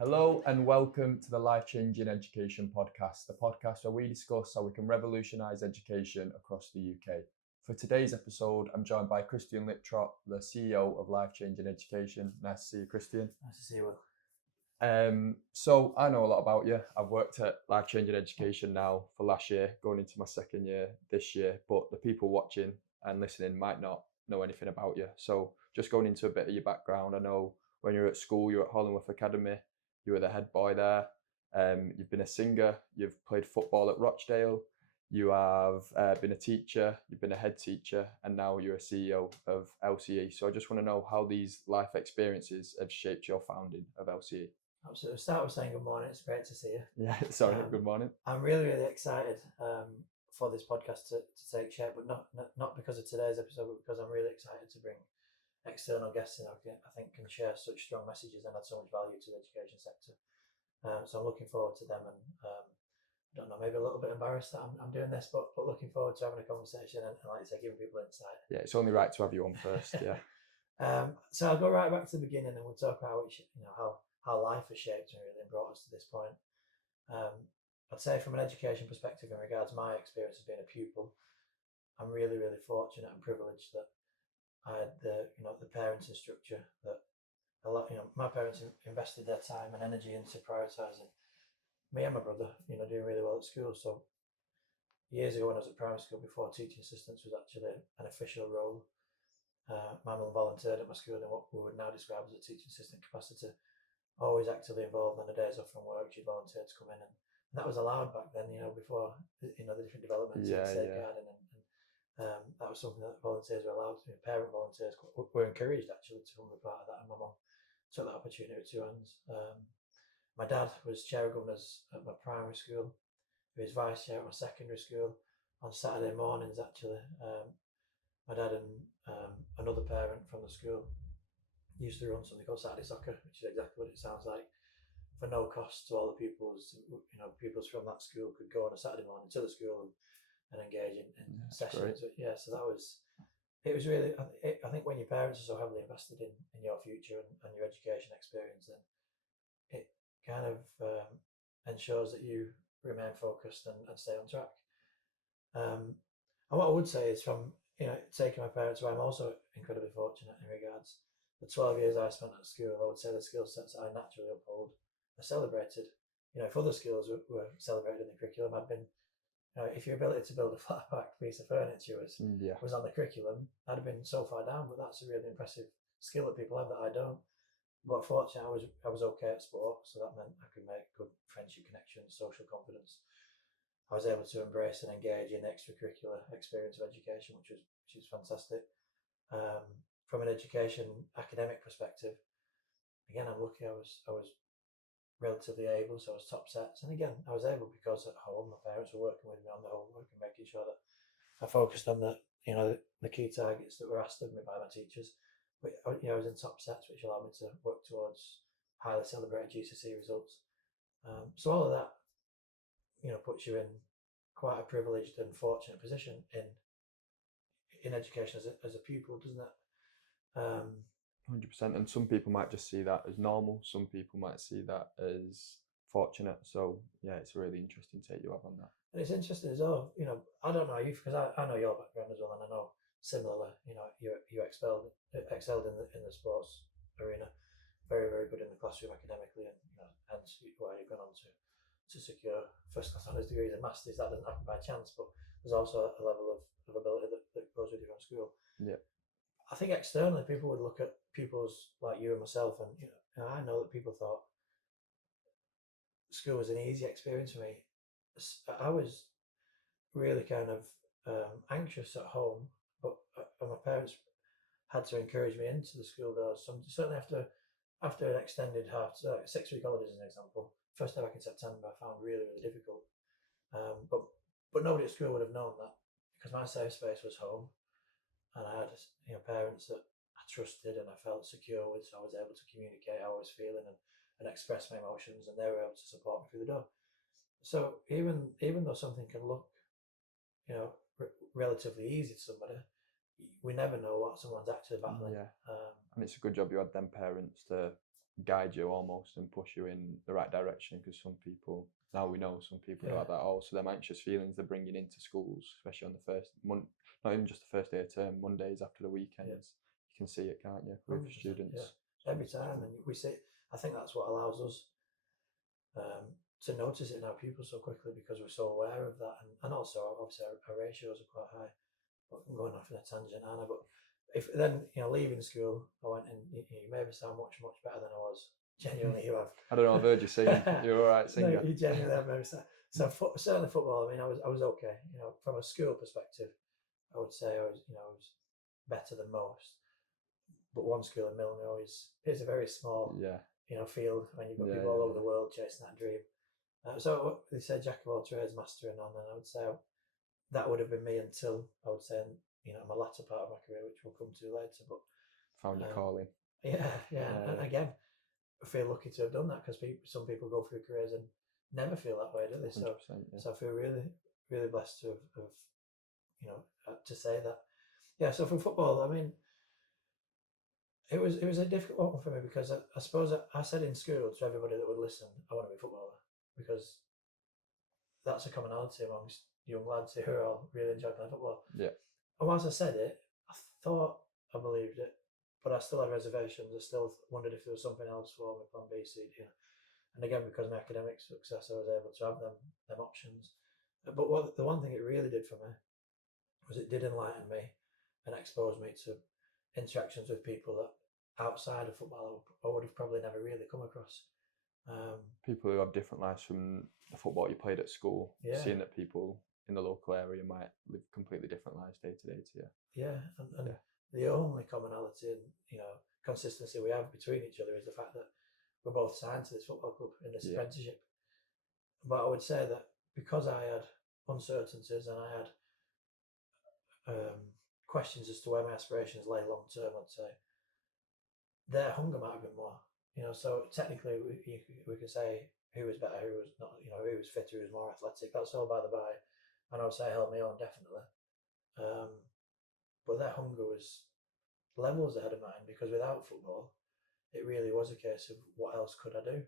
Hello and welcome to the Life Changing Education Podcast, the podcast where we discuss how we can revolutionise education across the UK. For today's episode, I'm joined by Krystian Liptrot, the CEO of Life Changing Education. Nice to see you, Krystian. Nice to see you, Will. So I know a lot about you. I've worked at Life Changing Education now for last year, going into my second year this year, but the people watching and listening might not know anything about you. So just going into a bit of your background, I know when you were at school, you were at Hollingworth Academy, you were the head boy there. You've been a singer, you've played football at Rochdale, you have been a teacher, you've been a head teacher, and now you're a CEO of LCE. So I just want to know how these life experiences have shaped your founding of LCE. Absolutely. Start with saying good morning. It's great to see you. Yeah, sorry, good morning. I'm really excited for this podcast to take shape, but not because of today's episode, but because I'm really excited to bring external guests in. I think can share such strong messages and add so much value to the education sector. So I'm looking forward to them, and I don't know, maybe a little bit embarrassed that I'm doing this, but looking forward to having a conversation and like you say, giving people insight. Yeah, it's only right to have you on first. Yeah. So I'll go right back to the beginning, and we'll talk about how life has shaped me really and brought us to this point. I'd say from an education perspective, in regards to my experience as being a pupil, I'm really fortunate and privileged that I had the parenting structure that my parents invested their time and energy into prioritising me and my brother, doing really well at school. So years ago when I was at primary school, before teaching assistants was actually an official role, my mum volunteered at my school in what we would now describe as a teaching assistant capacity. Always actively involved on the days off from work. She'd volunteer to come in, and that was allowed back then. Before the different developments in safeguarding, and that was something that volunteers were allowed to do. Parent volunteers were encouraged actually to become a part of that, and my mum took that opportunity with two hands. My dad was chair of governors at my primary school. He was vice chair at my secondary school. On Saturday mornings, actually, my dad and another parent from the school used to run something called Saturday Soccer, which is exactly what it sounds like, for no cost to all the pupils. Pupils from that school could go on a Saturday morning to the school and engage in sessions. Great. Yeah, so it was really, I think when your parents are so heavily invested in your future and your education experience, then it kind of ensures that you remain focused and stay on track. And what I would say is from taking my parents away, I'm also incredibly fortunate in regards the 12 years I spent at school. I would say the skill sets I naturally uphold are celebrated. If other skills were celebrated in the curriculum, I'd been, if your ability to build a flat pack piece of furniture was on the curriculum, I'd have been so far down. But that's a really impressive skill that people have that I don't. But fortunately, I was okay at sport, so that meant I could make good friendship connections, social confidence. I was able to embrace and engage in extracurricular experience of education, which is fantastic. From an education academic perspective, again, I'm lucky. I was relatively able, so I was top sets, and again, I was able because at home my parents were working with me on the homework and making sure that I focused on the key targets that were asked of me by my teachers. But I was in top sets, which allowed me to work towards highly celebrated GCSE results. So all of that, puts you in quite a privileged and fortunate position in education as a pupil, doesn't it? 100%. And some people might just see that as normal. Some people might see that as fortunate. So yeah, it's a really interesting take you have on that. And it's interesting as well. I don't know you because I know your background as well, and I know similarly. You excelled in the sports arena, very good in the classroom academically, and hence why you've gone on to secure first class honours degrees and masters. That doesn't happen by chance, but there's also a level of ability that goes with you from school. Yeah. I think externally people would look at pupils like you and myself, and I know that people thought school was an easy experience for me. I was really kind of anxious at home, but my parents had to encourage me into the school doors. So certainly after an extended 6-week holidays, as an example, first day back in September, I found really difficult. But nobody at school would have known that because my safe space was home. And I had parents that I trusted and I felt secure with, so I was able to communicate how I was feeling and express my emotions, and they were able to support me through the door. So even though something can look relatively easy to somebody, we never know what someone's actually battling. And it's a good job you had them parents to guide you almost and push you in the right direction. Because some people, now we know, some people don't have that at all. So them anxious feelings they're bringing into schools, especially on the first month, not even just the first day of term, Mondays after the weekends, you can see it, can't you, with 100%, students? every time, and we see. I think that's what allows us to notice it in our pupils so quickly, because we're so aware of that, and also obviously our ratios are quite high. But I'm going off in a tangent, Anna. But if then leaving school, I went and you made me sound much better than I was. Genuinely, you have. I don't know. I've heard you sing. You're all right singer. No, you genuinely have made me sound. So certainly football. I mean, I was okay. From a school perspective, I would say I was better than most. But one school in Milne is a very small field when you've got people all over the world chasing that dream. So they say jack of all trades, master of none, and I would say that would have been me until, I would say, my latter part of my career, which we'll come to later. But found your calling. Yeah. And again, I feel lucky to have done that, because some people go through careers and never feel that way, do they? So I feel really, really blessed to have, to say that. Yeah. So from football, I mean, it was a difficult one for me, because I suppose I said in school to everybody that would listen, I want to be a footballer, because that's a commonality amongst young lads who all really enjoy playing football. Yeah. And whilst I said it, I thought I believed it, but I still had reservations. I still wondered if there was something else for me, plan B, C, D. And again, because of my academic success, I was able to have them options. But the one thing it really did for me was it did enlighten me and expose me to interactions with people that outside of football I would have probably never really come across. People who have different lives from the football you played at school, seeing that people in the local area might live completely different lives day to day to you. Yeah, and the only commonality and consistency we have between each other is the fact that we're both signed to this football club in this apprenticeship. But I would say that because I had uncertainties and I had questions as to where my aspirations lay long term, I'd say their hunger might have been more. So technically we could say who was better, who was not, who was fitter, who was more athletic. That's all by the by, and I would say I held my own definitely. But their hunger was levels ahead of mine, because without football, it really was a case of what else could I do,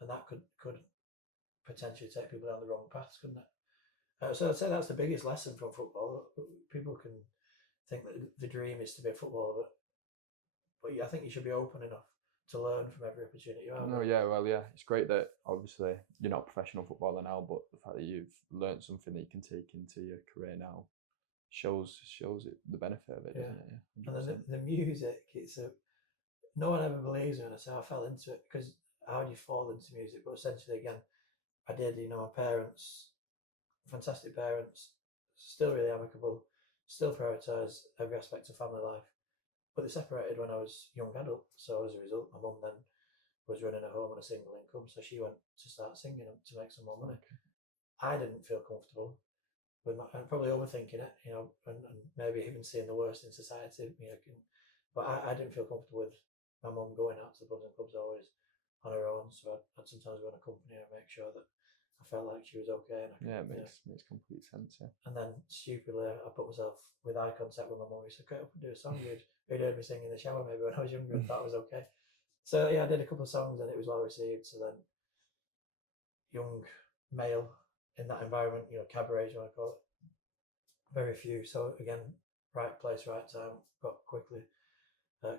and that could potentially take people down the wrong paths, couldn't it? So I'd say that's the biggest lesson from football. People can think that the dream is to be a footballer, but I think you should be open enough to learn from every opportunity you have. No, yeah, well, yeah, it's great that obviously you're not a professional footballer now, but the fact that you've learned something that you can take into your career now shows it the benefit of it, doesn't it? Yeah. And then the music, no one ever believes me when I say I fell into it, because how do you fall into music? But essentially, again, I did. My parents, fantastic parents, still really amicable, still prioritise every aspect of family life. But they separated when I was a young adult. So as a result, my mum then was running a home on a single income. So she went to start singing to make some more money. Okay. I didn't feel comfortable with I'm probably overthinking it, and maybe even seeing the worst in society, but I didn't feel comfortable with my mum going out to the pubs and clubs always on her own. So I'd sometimes go in a company and make sure that I felt like she was okay. And it makes complete sense. Yeah. And then stupidly, I put myself with eye contact with my mum. He said, "Okay, do a song." Who'd heard me sing in the shower maybe when I was younger and thought it was okay. So I did a couple of songs and it was well received. So then, young male in that environment, cabaret, you want to call it, very few. So again, right place, right time. Got quickly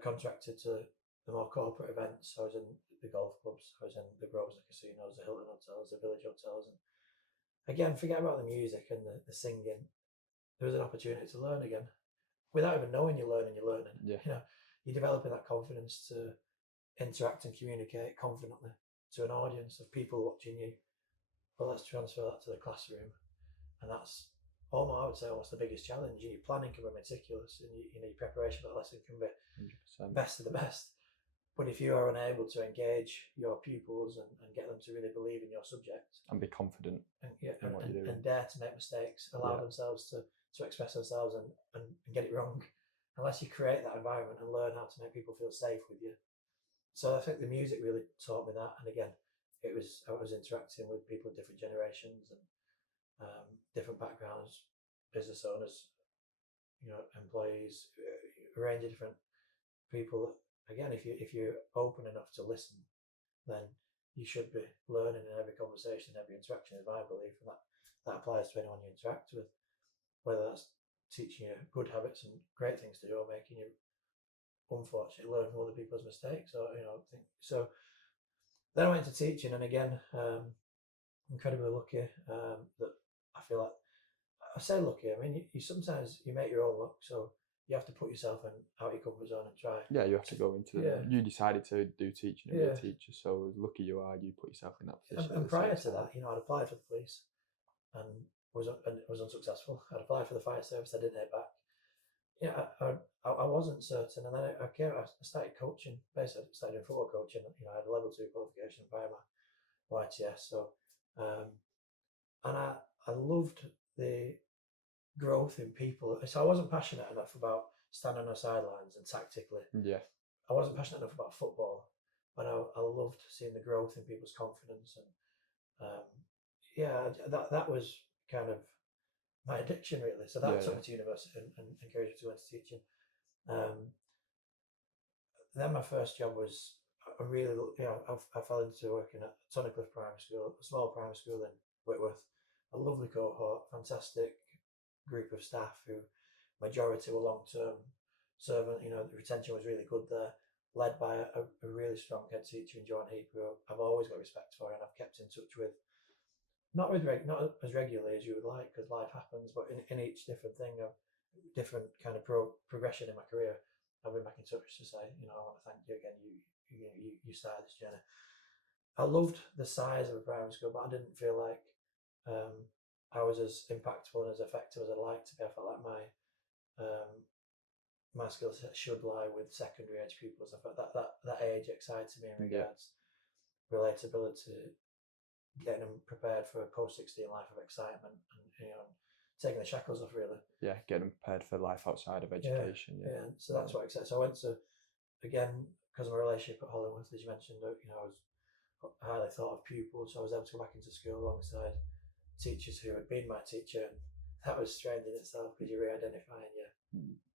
contracted to the more corporate events. I was in the golf clubs, I was in the Groves, the casinos, the Hilton hotels, the Village hotels, and again, forget about the music and the singing. There was an opportunity to learn again, without even knowing you're learning. Yeah. You're developing that confidence to interact and communicate confidently to an audience of people watching you. Well, let's transfer that to the classroom, and that's I would say almost the biggest challenge. Your planning can be meticulous, and your preparation for the lesson can be 100%. Best of the best. But if you are unable to engage your pupils and get them to really believe in your subject and be confident in what you're doing, and dare to make mistakes, allow themselves to express themselves and get it wrong, unless you create that environment and learn how to make people feel safe with you. So I think the music really taught me that. And again, I was interacting with people of different generations and different backgrounds, business owners, employees, a range of different people again, if you're open enough to listen, then you should be learning in every conversation, every interaction, is my belief, and that applies to anyone you interact with, whether that's teaching you good habits and great things to do, or making you unfortunately learn from other people's mistakes, or think so. Then I went into teaching, and again, incredibly lucky that I feel like, I say lucky. I mean, you sometimes you make your own luck, so you have to put yourself out your comfort zone and try. Yeah, you have to go into. Yeah. You decided to do teaching and be Yeah. a teacher, so lucky you are. You put yourself in that position. And prior to that, I'd applied for the police and was unsuccessful. I'd applied for the fire service. I didn't hear back. I wasn't certain, and then I started coaching. Basically, I started doing football coaching. I had a level 2 qualification via my YTS. So, and I loved the growth in people. So I wasn't passionate enough about standing on the sidelines and tactically. Yeah. I wasn't passionate enough about football, but I loved seeing the growth in people's confidence, and that was kind of my addiction, really. So that took me to university and encouraged me to go into teaching. Then my first job was, I really, I fell into working at Tunnicliffe Primary School, a small primary school in Whitworth. A lovely cohort, fantastic group of staff who majority were long-term servant. The retention was really good there, led by a really strong head teacher in John Heap, who I've always got respect for, and I've kept in touch with. Not as regularly as you would like, because life happens, but in each different thing, different kind of progression in my career, I've been back in touch to say, I want to thank you again. You started this journey. I loved the size of a primary school, but I didn't feel like I was as impactful and as effective as I'd like to be. I felt like my skill set should lie with secondary age pupils. I felt that age excited me in regards relatability, getting them prepared for a post-16 life of excitement, and taking the shackles off, really. Yeah, getting them prepared for life outside of education. Yeah. So that's what excites. So I went to, again, because of my relationship at Hollingworth, as you mentioned, I was highly thought of pupils, so I was able to go back into school alongside teachers who had been my teacher, and that was strange in itself, because you're re-identifying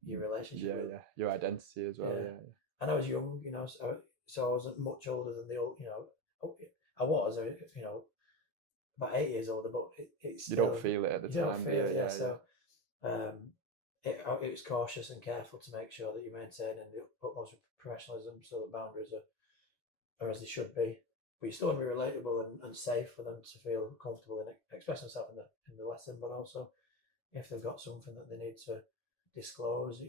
your relationship with your identity as well. Yeah. And I was young, so I wasn't much older than the old. I was, about 8 years older, but it's you don't feel it at the time. Don't feel it, So it was cautious and careful to make sure that you're maintaining the utmost professionalism, so that boundaries are as they should be. But you still want to be relatable and safe for them to feel comfortable in expressing themselves in the lesson, but also if they've got something that they need to disclose,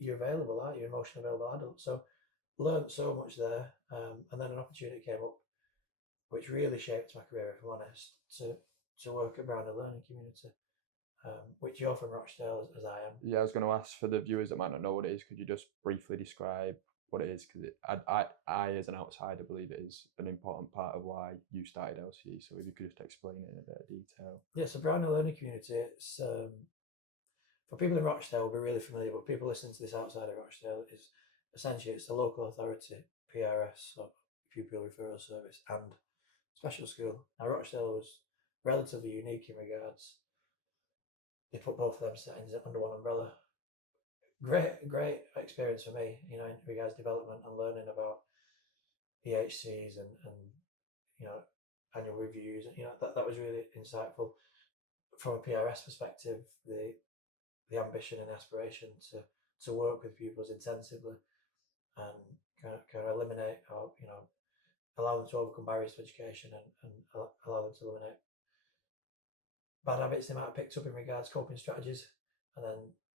you're available, aren't you? Emotionally available adult. So learned so much there, and then an opportunity came up, which really shaped my career, if I'm honest, to work at Brown Learning Community, which you're from Rochdale, as I am. Yeah, I was going to ask, for the viewers that might not know what it is, could you just briefly describe what it is? Because I, as an outsider, believe it is an important part of why you started LCE. So if you could just explain it in a bit of detail. Yeah, so Brown Learning Community, it's for people in Rochdale will be really familiar, but people listening to this outside of Rochdale, is essentially it's the local authority, PRS, or Pupil Referral Service, and special school. Now Rochdale was relatively unique in regards, they put both of them settings under one umbrella. Great experience for me, in regards to development and learning about EHCs and annual reviews. That was really insightful. From a PRS perspective, the ambition and aspiration to work with pupils intensively and kind of eliminate, or allow them to overcome barriers to education, and allow them to eliminate bad habits they might have picked up in regards to coping strategies, and then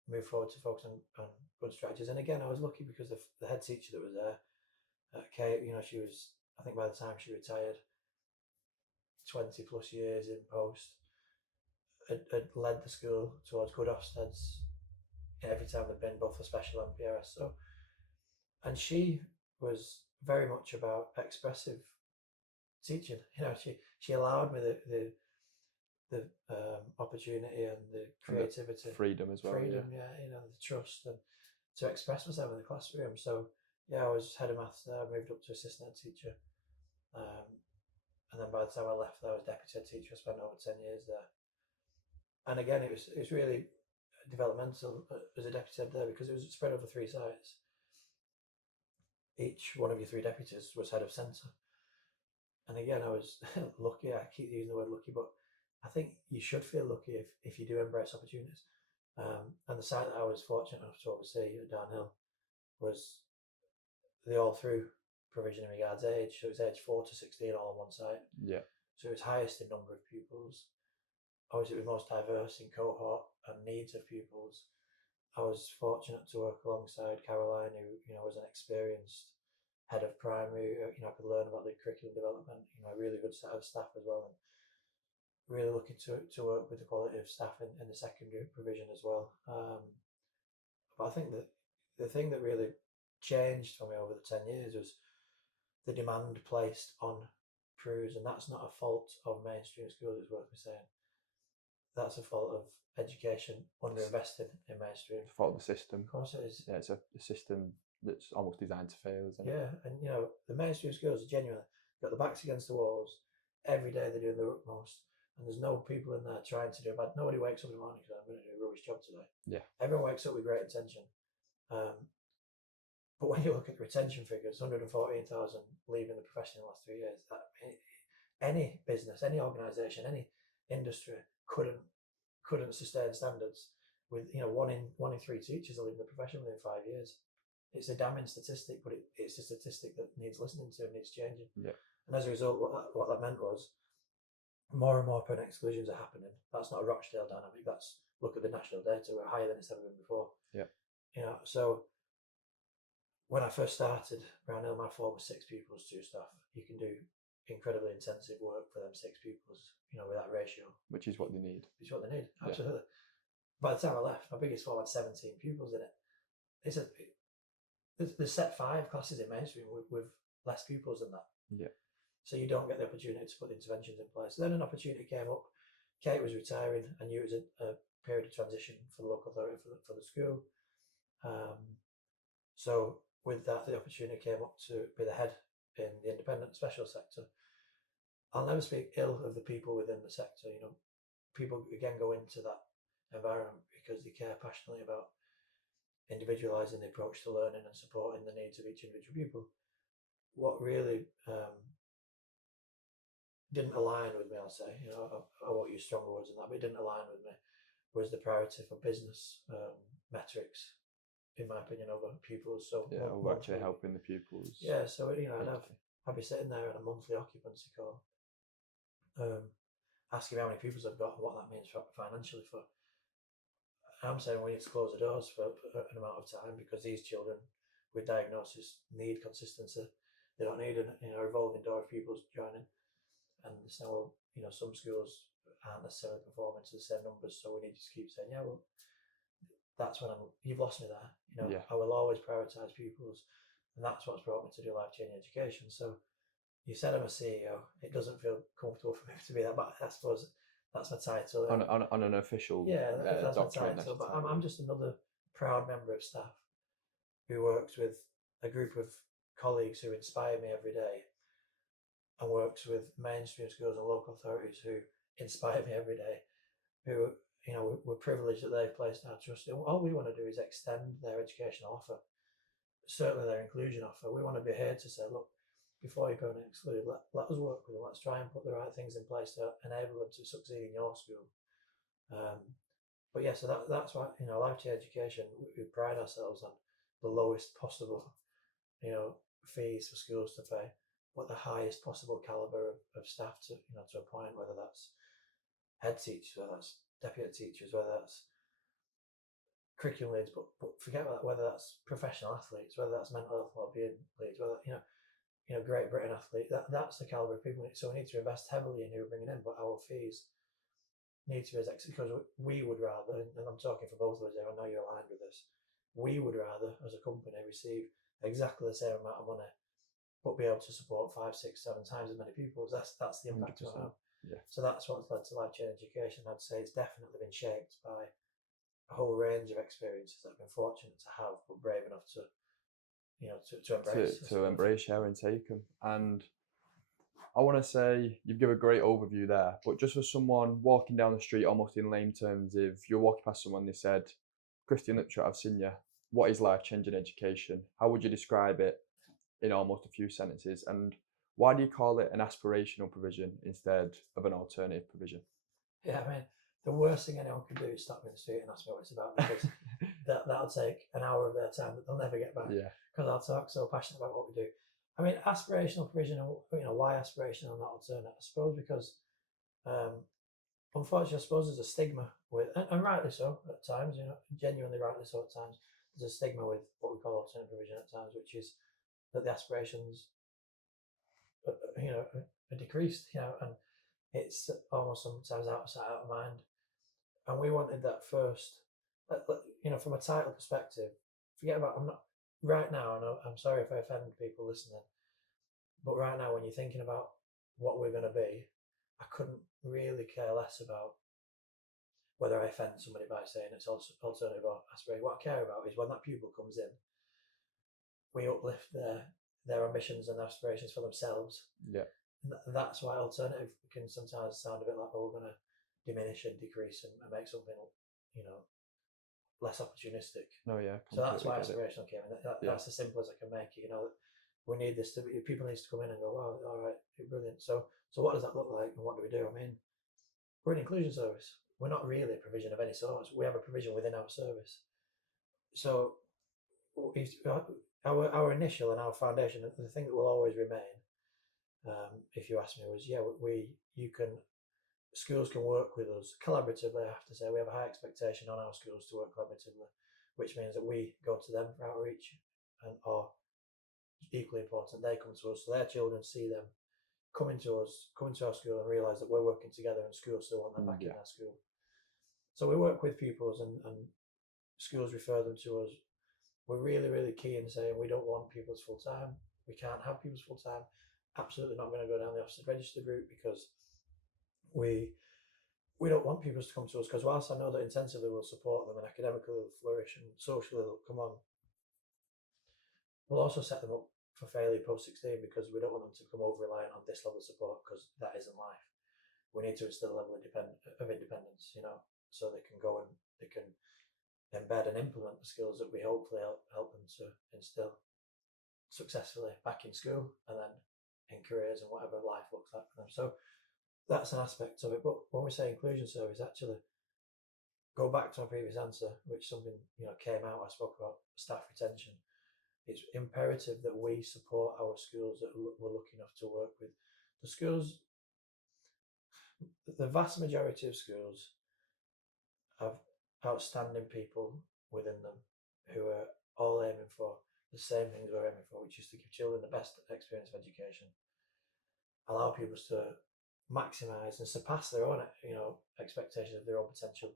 move forward to focus on good strategies. And again, I was lucky because the head teacher that was there, Kate, she was, I think by the time she retired, 20 plus years in post, had led the school towards good Ofsteds every time they've been, both for special and PRS. So, and she was very much about expressive teaching. She allowed me the opportunity and the creativity, and the freedom as well. The trust, and to express myself in the classroom. So I was head of maths there. I moved up to assistant head teacher, and then by the time I left there, I was deputy head teacher. I spent over 10 years there. And again, it was really developmental as a deputy head there, because it was spread over 3 sites. each one of your three deputies was head of centre. And again, I was lucky. I keep using the word lucky, but I think you should feel lucky if you do embrace opportunities. And the site that I was fortunate enough to oversee at Downhill was the all through provision in regards age. So it was age 4 to 16 all on one site. Yeah. So it was highest in number of pupils. Obviously, it was most diverse in cohort and needs of pupils. I was fortunate to work alongside Caroline, who was an experienced head of primary. I could learn about the curriculum development. A really good set of staff as well, and really looking to work with the quality of staff in the secondary provision as well. But I think that the thing that really changed for me over the 10 years was the demand placed on crews, and that's not a fault of mainstream schools, it's worth me saying. That's a fault of education underinvested in mainstream. It's a fault of the system. Of course it is. Yeah, it's a system that's almost designed to fail, isn't it? Yeah, and the mainstream schools are genuinely got the backs against the walls. Every day they're doing their utmost, and there's no people in there trying to do bad. Nobody wakes up in the morning and says, "I'm going to do a rubbish job today." Yeah. Everyone wakes up with great intention. But when you look at the retention figures, 114,000 leaving the profession in the last 3 years, any business, any organisation, any industry couldn't sustain standards with one in three teachers are leaving the profession within 5 years. It's a damning statistic, but it's a statistic that needs listening to and needs changing. Yeah. And as a result, what that meant was more and more parent exclusions are happening. That's not a Rochdale dynamic. That's look at the national data. We're higher than it's ever been before. Yeah. So when I first started, Brownhill, my form was 6 pupils, 2 staff. You can do incredibly intensive work for them 6 pupils, with that ratio. Which is what they need. Which is what they need, Yeah. absolutely. By the time I left, my biggest form had 17 pupils in it. There's set 5 classes in mainstream with less pupils than that. Yeah. So you don't get the opportunity to put the interventions in place. Then an opportunity came up. Kate was retiring. I knew it was a period of transition for the local authority for the school. So with that, the opportunity came up to be the head in the independent special sector. I'll never speak ill of the people within the sector. People again go into that environment because they care passionately about individualising the approach to learning and supporting the needs of each individual pupil. What really didn't align with me, I'll say, I won't use stronger words than that, but it didn't align with me, was the priority for business metrics, in my opinion, over pupils. So over actually helping the pupils. Yeah, so I'd be sitting there in a monthly occupancy call, asking how many pupils I've got and what that means financially for. I'm saying we need to close the doors for an amount of time because these children with diagnosis need consistency. They don't need a revolving door of pupils joining. And so, some schools aren't necessarily performing to the same numbers, so we need to keep saying, yeah, well, that's when you've lost me there. Yeah. I will always prioritise pupils, and that's what's brought me to do life-changing education. So you said I'm a CEO. It doesn't feel comfortable for me to be that, but I suppose that's my title. On an official that's my document. title, but I'm just another proud member of staff who works with a group of colleagues who inspire me every day, and works with mainstream schools and local authorities who inspire me every day, who, we're privileged that they've placed our trust in. All we want to do is extend their educational offer, certainly their inclusion offer. We want to be here to say, look, before you permanently exclude, let us work with them. Let's try and put the right things in place to enable them to succeed in your school. But yeah, so that's why, life-changing education, we pride ourselves on the lowest possible, fees for schools to pay, but the highest possible caliber of staff to a point, whether that's head teachers, whether that's deputy teachers, whether that's curriculum leads, but forget about that, whether that's professional athletes, whether that's mental health wellbeing leads, whether Great Britain athlete, that's the caliber of people. So we need to invest heavily in who we're bringing in, but our fees need to be because we would rather, and I'm talking for both of us here, I know you're aligned with this, we would rather as a company receive exactly the same amount of money but be able to support 5, 6, 7 times as many pupils. That's the impact we have. Yeah. So that's what's led to life-changing education. I'd say it's definitely been shaped by a whole range of experiences that I've been fortunate to have, but brave enough to embrace. To embrace, share, and take them. And I want to say you've given a great overview there, but just for someone walking down the street, almost in lame terms, if you're walking past someone, they said, Krystian Liptrot, I've seen you. What is life-changing education? How would you describe it in almost a few sentences. And why do you call it an aspirational provision instead of an alternative provision? Yeah, I mean, the worst thing anyone can do is stop me in the street and ask me what it's about, because that'll take an hour of their time that they'll never get back, Yeah, because I'll talk so passionate about what we do. I mean, aspirational provision, why aspirational, not alternate? I suppose because, um, unfortunately, I suppose there's a stigma with, and rightly so at times, genuinely rightly so at times, there's a stigma with what we call alternate provision at times, which is that the aspirations, are decreased, and it's almost sometimes out of sight, out of mind. And we wanted that first, from a title perspective. Forget about, I'm not right now, and I'm sorry if I offend people listening, but right now, when you're thinking about what we're going to be, I couldn't really care less about whether I offend somebody by saying it's also alternative or aspiration. What I care about is when that pupil comes in, we uplift their ambitions and aspirations for themselves. yeah. That's why alternative can sometimes sound a bit like, oh, we're going to diminish and decrease and make something, you know, less opportunistic. No, yeah, So that's completely why get it. aspirational came in. Yeah, That's as simple as I can make it. We need this to be, people needs to come in and go, wow, all right, brilliant. So what does that look like, and what do we do? I mean, we're an inclusion service. We're not really a provision of any sort. We have a provision within our service. So our initial and our foundation, the thing that will always remain, if you ask me, was schools can work with us collaboratively. I have to say we have a high expectation on our schools to work collaboratively, which means that we go to them for outreach, or equally important, they come to us, so their children see them coming to our school and realise that we're working together, and schools still want them back in yeah, their school. So we work with pupils, and schools refer them to us. We're really, really key in saying we don't want pupils full time. We can't have pupils full time. Absolutely not going to go down the officer registered route, because we don't want pupils to come to us, because whilst I know that intensively we'll support them and academically they'll flourish and socially they'll come on, we'll also set them up for failure post 16, because we don't want them to become over reliant on this level of support, because that isn't life. We need to instill a level of independence, so they can go and they can embed and implement the skills that we hopefully help them to instill successfully back in school and then in careers and whatever life looks like for them. So that's an aspect of it. But when we say inclusion service, actually go back to my previous answer, which something came out. I spoke about staff retention. It's imperative that we support our schools that we're lucky enough to work with. The schools, the vast majority of schools have outstanding people within them who are all aiming for the same things we're aiming for, which is to give children the best experience of education, allow pupils to maximise and surpass their own, expectations of their own potential.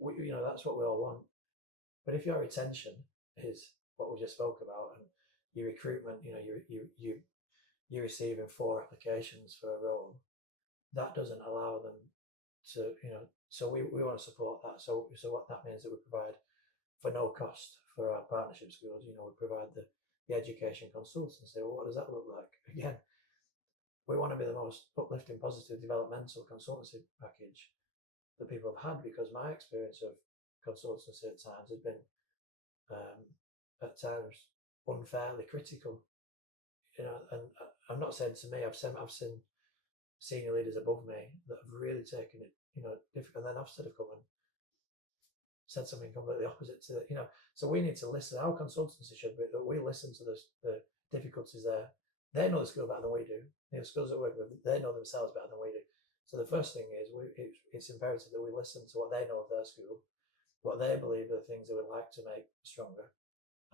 That's what we all want. But if your retention is what we just spoke about, and your recruitment, you're receiving 4 applications for a role, that doesn't allow them to, so we want to support that. So what that means, that we provide for no cost for our partnership schools, we provide the education consultancy. Well, what does that look like? Again, we want to be the most uplifting, positive, developmental consultancy package that people have had, because my experience of consultancy at times has been, at times, unfairly critical. And I'm not saying to me, I've seen senior leaders above me that have really taken it, difficult, and then Ofsted have come and said something completely opposite to that. So we need to listen. Our consultancy should be that we listen to the difficulties there. They know the school better than we do. The schools that work with, they know themselves better than we do. So the first thing is, it's imperative that we listen to what they know of their school, what they believe are the things they would like to make stronger,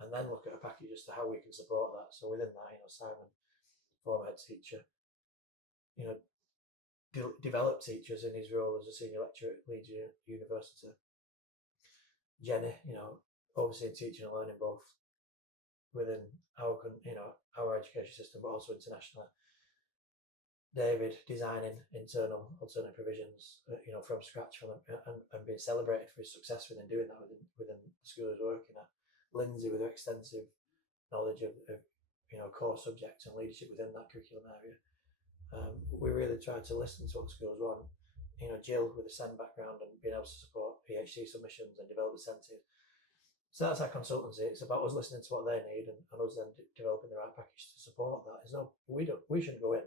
and then look at a package as to how we can support that. So within that, Simon, former head teacher, develop teachers in his role as a senior lecturer at Leeds University. Jenny, overseeing teaching and learning both within our education system, but also internationally. David designing internal alternate provisions, from scratch and being celebrated for his success within doing that within the school he's working at. Lindsay with her extensive knowledge of core subjects and leadership within that curriculum area. We really tried to listen to what the schools want. Jill with a SEND background and being able to support PhD submissions and develop the centres. So that's our consultancy. It's about us listening to what they need and us then developing the right package to support that. It's no, we shouldn't go in,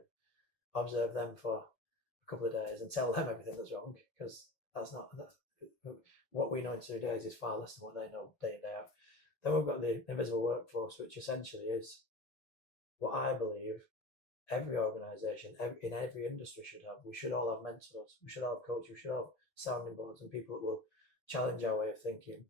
observe them for a couple of days and tell them everything that's wrong, because that's not what we know in 2 days is far less than what they know day in day out. Then we've got the invisible workforce, which essentially is what I believe every organisation in every industry should have. We should all have mentors. We should all have coaches. We should all have sounding boards and people that will challenge our way of thinking.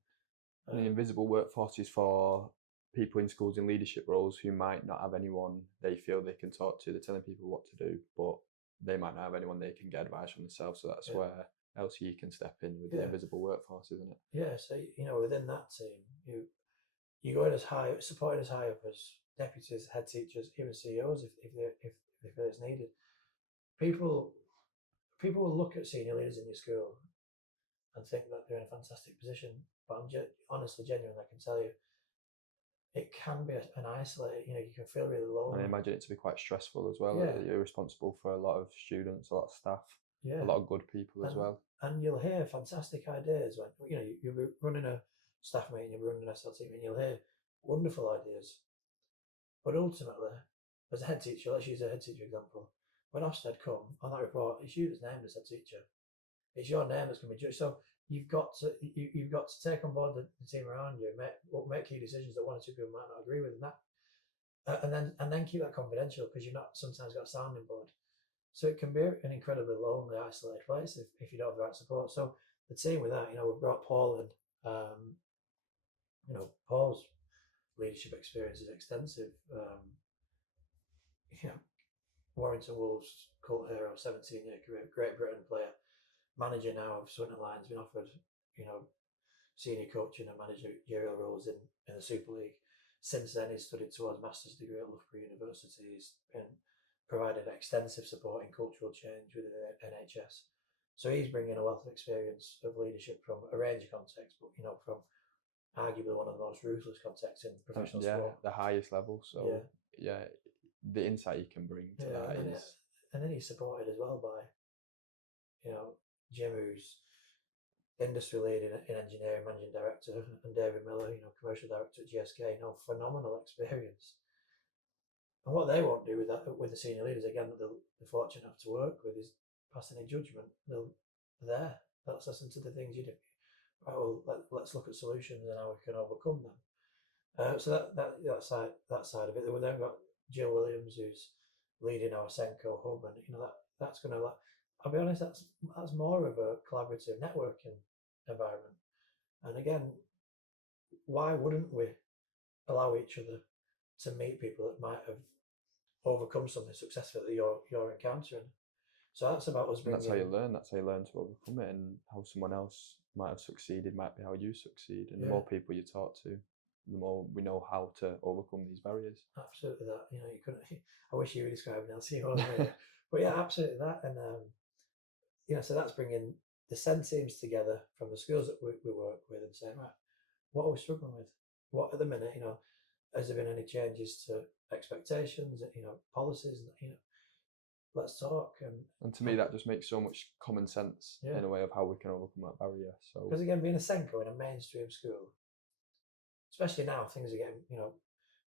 And the invisible workforce is for people in schools in leadership roles who might not have anyone they feel they can talk to. They're telling people what to do, but they might not have anyone they can get advice from themselves. So that's where LCE can step in with the invisible workforce, isn't it? Yeah. So within that team, you go in as high, supported as high up as deputies, head teachers, even CEOs if it's needed. People will look at senior leaders in your school and think that they're in a fantastic position. But I'm honestly, genuinely, I can tell you, it can be an isolated. You can feel really lonely. And I imagine it to be quite stressful as well. Yeah. You're responsible for a lot of students, a lot of staff, a lot of good people as well. And you'll hear fantastic ideas when you're running a staff meeting, you're running an SLT meeting, you'll hear wonderful ideas. But ultimately, as a head teacher, let's use a head teacher example. When Ofsted come on that report, it's you that's named as head teacher. It's your name that's going to be judged. So you've got to take on board the team around you, make key decisions that one or two people might not agree with, and then keep that confidential, because you've not sometimes got a sounding board. So it can be an incredibly lonely, isolated place if you don't have the right support. So the team with that, we've brought Paul in. Paul's leadership experience is extensive. Warrington Wolves cult hero, 17-year career, Great Britain player, manager now of Swinton Lions, been offered, senior coaching and managerial roles in the Super League. Since then, he's studied towards master's degree at Loughborough University. He's been provided extensive support in cultural change within the NHS. So he's bringing a wealth of experience of leadership from a range of contexts, but from arguably one of the most ruthless contexts in professional sport. The highest level. So the insight you can bring to that is. And then he's supported as well by, Jim, who's industry lead in engineering, managing director, and David Miller, commercial director at GSK. Phenomenal experience. And what they won't do with the senior leaders, again, that they're fortunate enough to work with, is pass any judgment. They're there. Let's listen to the things you do. Right, well, let's look at solutions and how we can overcome them. So that side of it. We've then got Jill Williams, who's leading our Senko hub, and that's going to. I'll be honest, that's more of a collaborative networking environment. And again, why wouldn't we allow each other to meet people that might have overcome something successful that you're encountering? So that's about us bringing. That's how you learn. That's how you learn to overcome it, and how someone else might have succeeded might be how you succeed. And the more people you talk to, the more we know how to overcome these barriers. Absolutely that. You couldn't. I wish you were describing LCO, but yeah, absolutely that. And so that's bringing the SEND teams together from the schools that we work with and saying, right, what are we struggling with? What at the minute, has there been any changes to expectations, policies, let's talk. And to me, that just makes so much common sense in a way of how we can overcome that barrier. So because again, being a Senko in a mainstream school, especially now, things are getting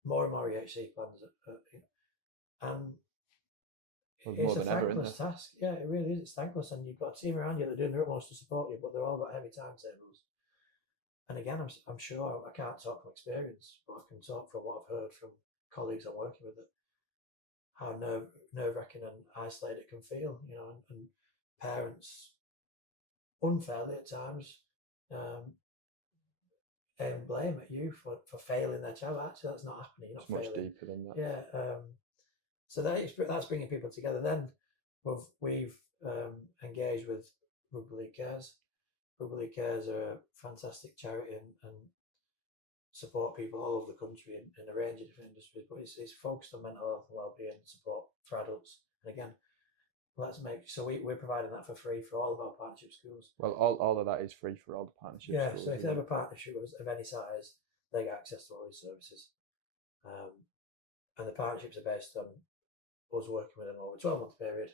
more and more EHC plans, and it's a thankless task. Yeah, it really is. It's thankless, and you've got a team around you that are doing their utmost to support you, but they're all got heavy timetables. And again, I'm sure I can't talk from experience, but I can talk from what I've heard from colleagues I'm working with, that how nerve-wracking and isolated it can feel, and parents unfairly at times and blame at you for failing their child. Actually, that's not happening. You're not failing. Much deeper than that. Yeah. So that's bringing people together. Then we've engaged with Rugby League Cares. Rugby League Cares are a fantastic charity and support people all over the country in a range of different industries, but it's focused on mental health and wellbeing support for adults. And again, we're providing that for free for all of our partnership schools. Well, all of that is free for all the partnership schools. Yeah, so if they have a partnership of any size, they get access to all these services. And the partnerships are based on us working with them over a 12-month period,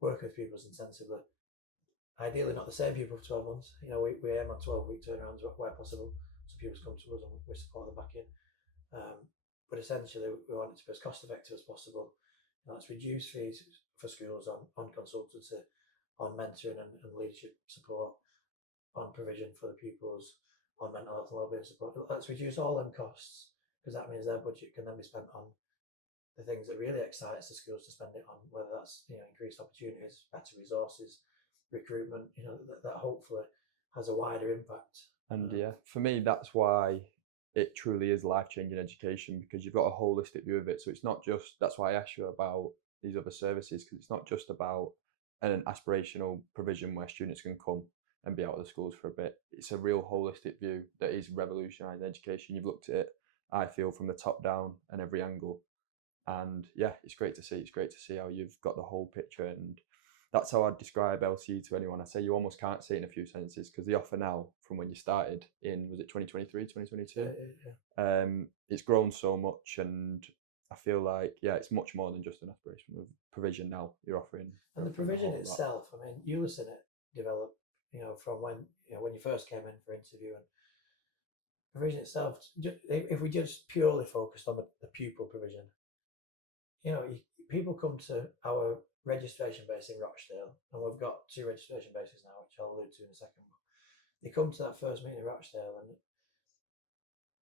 working with pupils intensively. Ideally not the same people for 12 months. We aim on 12-week turnarounds where possible. So people come to us and we support them back in. But essentially, we want it to be as cost effective as possible. Let's reduce fees for schools on consultancy, on mentoring and leadership support, on provision for the pupils, on mental health and wellbeing support. Let's reduce all them costs, because that means their budget can then be spent on the things that really excites the schools to spend it on, whether that's increased opportunities, better resources, recruitment. That hopefully has a wider impact. And yeah, for me, that's why it truly is life-changing education, because you've got a holistic view of it. So it's not just, that's why I asked you about these other services, because it's not just about an aspirational provision where students can come and be out of the schools for a bit. It's a real holistic view that is revolutionising education. You've looked at it, I feel, from the top down and every angle. And yeah, it's great to see. It's great to see how you've got the whole picture. And that's how I'd describe LCE to anyone. I say you almost can't say it in a few sentences, because the offer now, from when you started in, was it 2023, 2022? Yeah. It's grown so much, and I feel like, yeah, it's much more than just an aspirational provision now you're offering. And the provision itself, I mean, you listen it develop, from when you first came in for interview, and provision itself, if we just purely focused on the pupil provision, people come to our registration base in Rochdale, and we've got 2 registration bases now, which I'll allude to in a second. But they come to that first meeting in Rochdale, and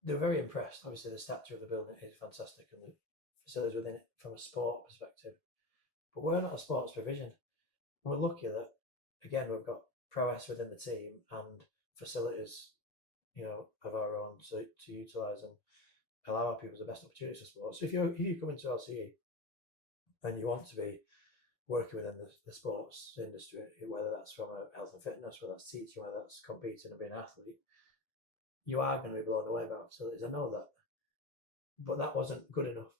they're very impressed. Obviously, the stature of the building is fantastic, and the facilities within it from a sport perspective. But we're not a sports provision. We're lucky that, again, we've got prowess within the team and facilities, of our own to utilise and allow our people the best opportunities for sports. So if you come into LCE and you want to be working within the sports industry, whether that's from a health and fitness, whether that's teaching, whether that's competing and being an athlete, you are going to be blown away by our facilities. I know that. But that wasn't good enough,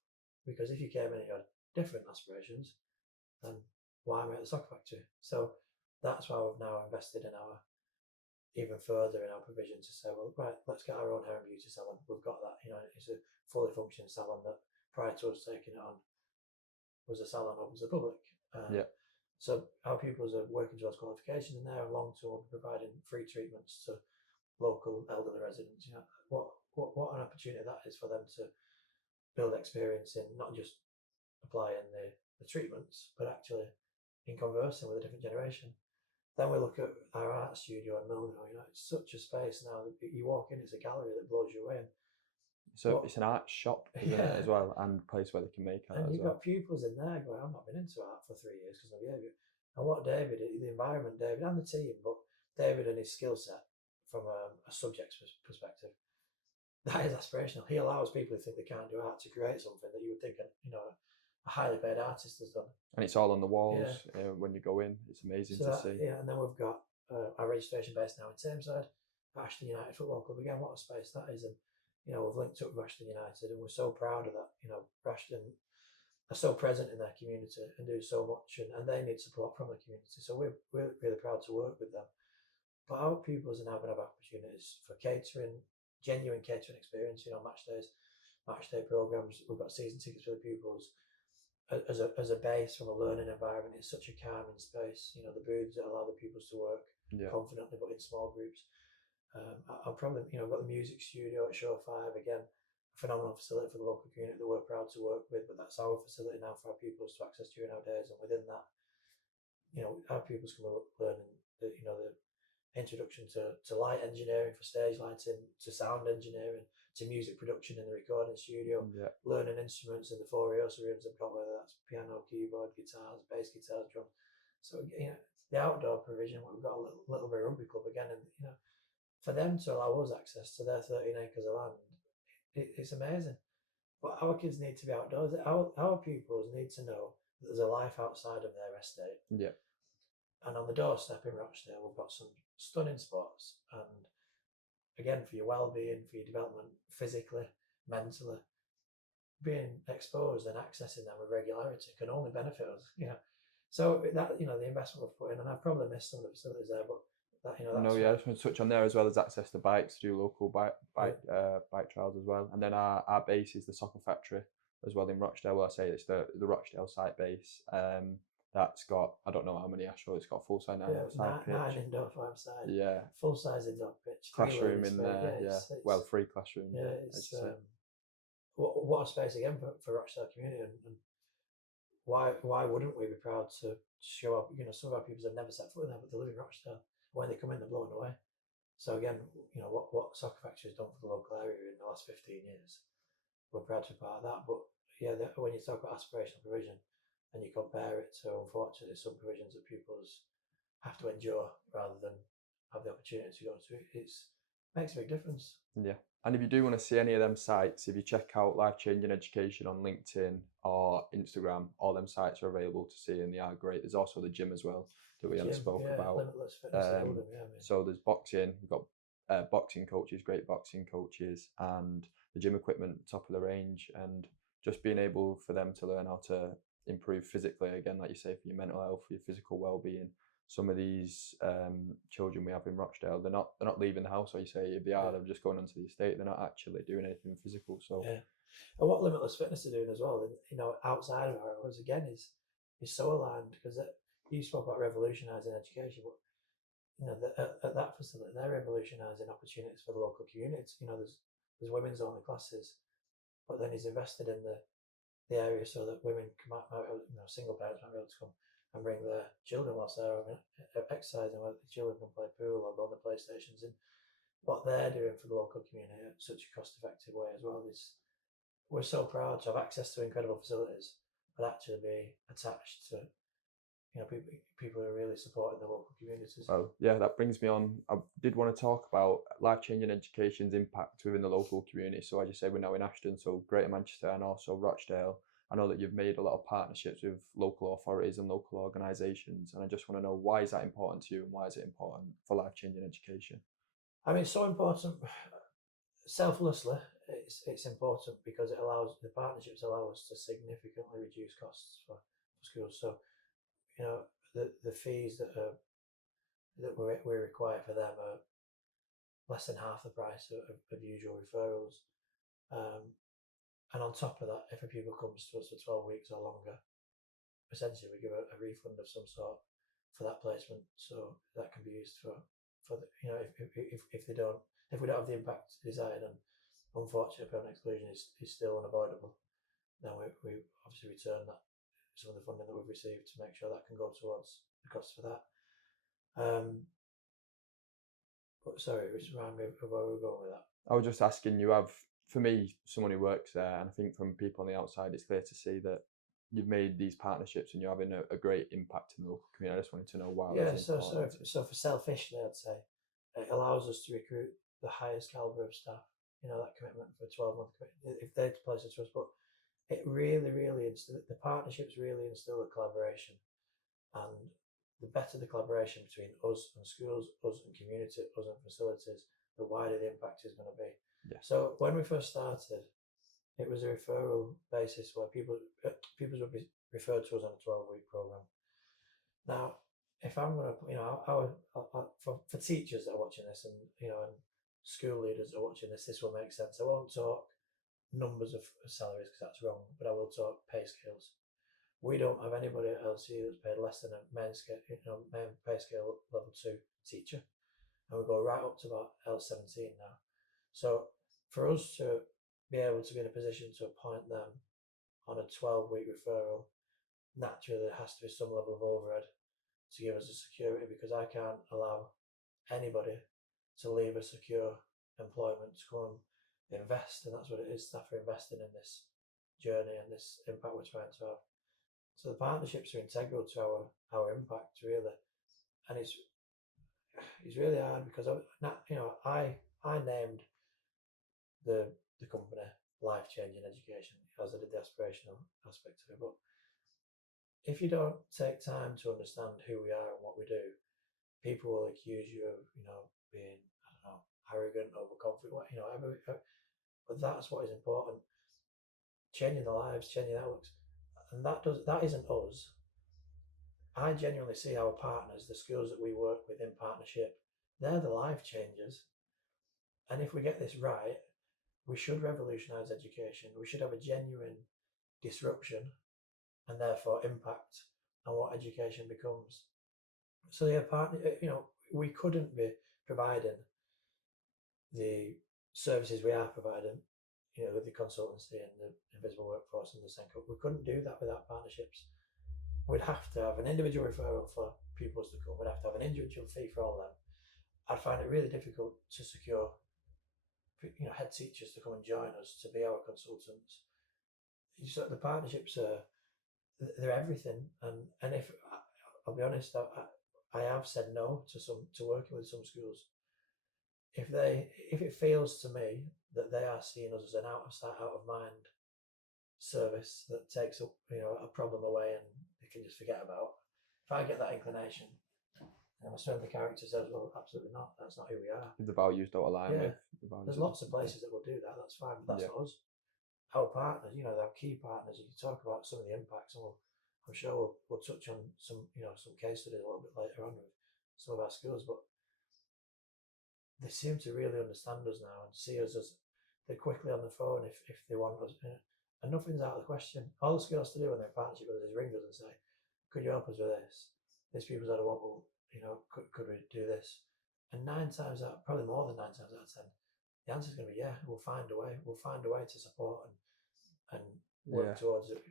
because if you came in and you had different aspirations, then why am I at the soccer factory? So that's why we've now invested in even further in our provision to say, well, right, let's get our own hair and beauty salon. We've got that. It's a fully functioning salon that, prior to us taking it on, was a salon open to the public. Yeah. So our pupils are working towards qualifications in there, and long term providing free treatments to local elderly residents. What an opportunity that is for them to build experience in not just applying the treatments, but actually in conversing with a different generation. Then we look at our art studio in Milno. It's such a space now that you walk in, it's a gallery that blows you away. So it's an art shop, isn't it, as well, and a place where they can make art. And you've got pupils in there going, I've not been into art for 3 years because of behaviour. And what David, the environment, David and the team, but David and his skill set from a subject perspective, that is aspirational. He allows people who think they can't do art to create something that you would think a highly paid artist has done. And it's all on the walls when you go in. It's amazing to see. Yeah, and then we've got our registration base now in Tameside, Ashton United Football Club. Again, what a space that is. And we've linked up with Ashton United, and we're so proud of that. Ashton are so present in their community and do so much, and they need support from the community. So we're really proud to work with them. But our pupils are now going to have opportunities for catering, genuine catering experience. Match day programs. We've got season tickets for the pupils. As a base from a learning environment, it's such a calming space. The booths that allow the pupils to work confidently, but in small groups. I'm probably, I've got the music studio at Show 5, again, a phenomenal facility for the local community that we're proud to work with, but that's our facility now for our pupils to access during our days. And within that, our pupils can learn the introduction to light engineering for stage lighting, to sound engineering, to music production in the recording studio, learning instruments in the 4 rehearsal rooms they've got, whether that's piano, keyboard, guitars, bass guitars, drum. So the outdoor provision, we've got a little bit of rugby club again, and for them to allow us access to their 13 acres of land, it's amazing. But our kids need to be outdoors. Our pupils need to know that there's a life outside of their estate. Yeah. And on the doorstep in Rochdale, we've got some stunning spots. And again, for your well-being, for your development, physically, mentally, being exposed and accessing them with regularity can only benefit us. So that the investment we've put in, and I've probably missed some of the facilities there, but I just want to touch on there as well as access to bikes, to do local bike trials as well. And then our base is the soccer factory as well in Rochdale. Well, I say it's the Rochdale site base. that's got, I don't know how many actually, it's got a full size 9 nine, pitch. indoor, 5 side, Yeah, full size indoor pitch, 3 classroom ladies in space. there. Yeah, well, 3 classrooms. Yeah, As it's you say. what a space again for Rochdale community, and why wouldn't we be proud to show up? Some of our pupils have never set foot in there, but they live in Rochdale. When they come in, they're blown away. So again, what Soccer Factory has done for the local area in the last 15 years, we're proud to be part of that. But yeah, when you talk about aspirational provision and you compare it to, unfortunately, some provisions that pupils have to endure rather than have the opportunity to go to, it makes a big difference. Yeah. And if you do want to see any of them sites, if you check out Life Changing Education on LinkedIn or Instagram, all them sites are available to see and they are great. There's also the gym as well that we haven't spoke about. Limitless Fitness at Oldham, So there's boxing, we've got boxing coaches, great boxing coaches, and the gym equipment, top of the range, and just being able for them to learn how to improve physically, again, like you say, for your mental health, for your physical well-being. Some of these children we have in Rochdale, they're not leaving the house. Or you say if they are, they're just going onto the estate. They're not actually doing anything physical. So yeah. And what Limitless Fitness are doing as well, outside of our hours, again, is so aligned, because you spoke about revolutionising education, but at that facility, they're revolutionising opportunities for the local communities. There's women's only classes, but then he's invested in the area so that women single parents might be able to come and bring their children whilst they're exercising, where the children can play pool or go on the PlayStations. And what they're doing for the local community in such a cost-effective way as well is, we're so proud to have access to incredible facilities, but actually be attached to people who are really supporting the local communities. Well, yeah, that brings me on. I did want to talk about Life Changing Education's impact within the local community. So as you say, we're now in Ashton, so Greater Manchester and also Rochdale. I know that you've made a lot of partnerships with local authorities and local organisations, and I just want to know, why is that important to you and why is it important for Life Changing Education? I mean, it's so important. Selflessly, it's important because the partnerships allow us to significantly reduce costs for schools. So the fees that we require for them are less than half the price of usual referrals. And on top of that, if a pupil comes to us for 12 weeks or longer, essentially we give a refund of some sort for that placement, so that can be used for if we don't have the impact desired, and unfortunately permanent exclusion is still unavoidable, then we obviously return some of the funding that we've received to make sure that can go towards the cost for that. But sorry, remind me of where we're going with that. I was just asking, for me, someone who works there, and I think from people on the outside, it's clear to see that you've made these partnerships and you're having a great impact in the local community. I just wanted to know why. Yeah, so for selfishly, I'd say it allows us to recruit the highest caliber of staff. That commitment for a 12-month commitment, if they'd place it to us, but it really, the partnerships really instill a collaboration, and the better the collaboration between us and schools, us and community, us and facilities, the wider the impact is going to be. Yeah. So when we first started, it was a referral basis where people would be referred to us on a 12-week program. Now, if I'm going to, for teachers that are watching this, and school leaders that are watching this will make sense. I won't talk numbers of salaries because that's wrong, but I will talk pay scales. We don't have anybody at LCU that's paid less than a main pay scale level 2 teacher, and we go right up to about L17 now. So for us to be able to be in a position to appoint them on a 12-week referral, naturally there has to be some level of overhead to give us a security, because I can't allow anybody to leave a secure employment to go and invest, and that's what it is. Staff are investing in this journey and this impact we're trying to have. So the partnerships are integral to our impact, really, and it's really hard because I named the company Life Changing Education as I did the aspirational aspect of it. But if you don't take time to understand who we are and what we do, people will accuse you of being, I don't know, arrogant, overconfident, but that's what is important. Changing the lives, changing the outlooks, and that isn't us. I genuinely see our partners, the schools that we work with in partnership, they're the life changers. And if we get this right, we should revolutionise education. We should have a genuine disruption and therefore impact and what education becomes. So we couldn't be providing the services we are providing, with the consultancy and the invisible workforce and the Senko. We couldn't do that without partnerships. We'd have to have an individual referral for pupils to come. We'd have to have an individual fee for all of them. I'd find it really difficult to secure, head teachers to come and join us to be our consultants. So the partnerships they're everything. And if I'll be honest, I have said no to working with some schools. If it feels to me that they are seeing us as an out of sight, out of mind service that takes a problem away and they can just forget about. If I get that inclination, and my strength of character says, well, absolutely not. That's not who we are. If the values don't align with the values. There's lots of places that will do that. That's fine, but that's not us. Our partners, our key partners. You can talk about some of the impacts, and I'm sure we'll touch on some case studies a little bit later on with some of our schools, but they seem to really understand us now and see us as they're quickly on the phone if they want us. And nothing's out of the question. All the schools to do when they're in partnership with us is ring us and say, could you help us with this? These people's had a wobble, could we do this? And 9 times out, probably more than 9 times out of 10, the answer is going to be we'll find a way. We'll find a way to support and work towards it.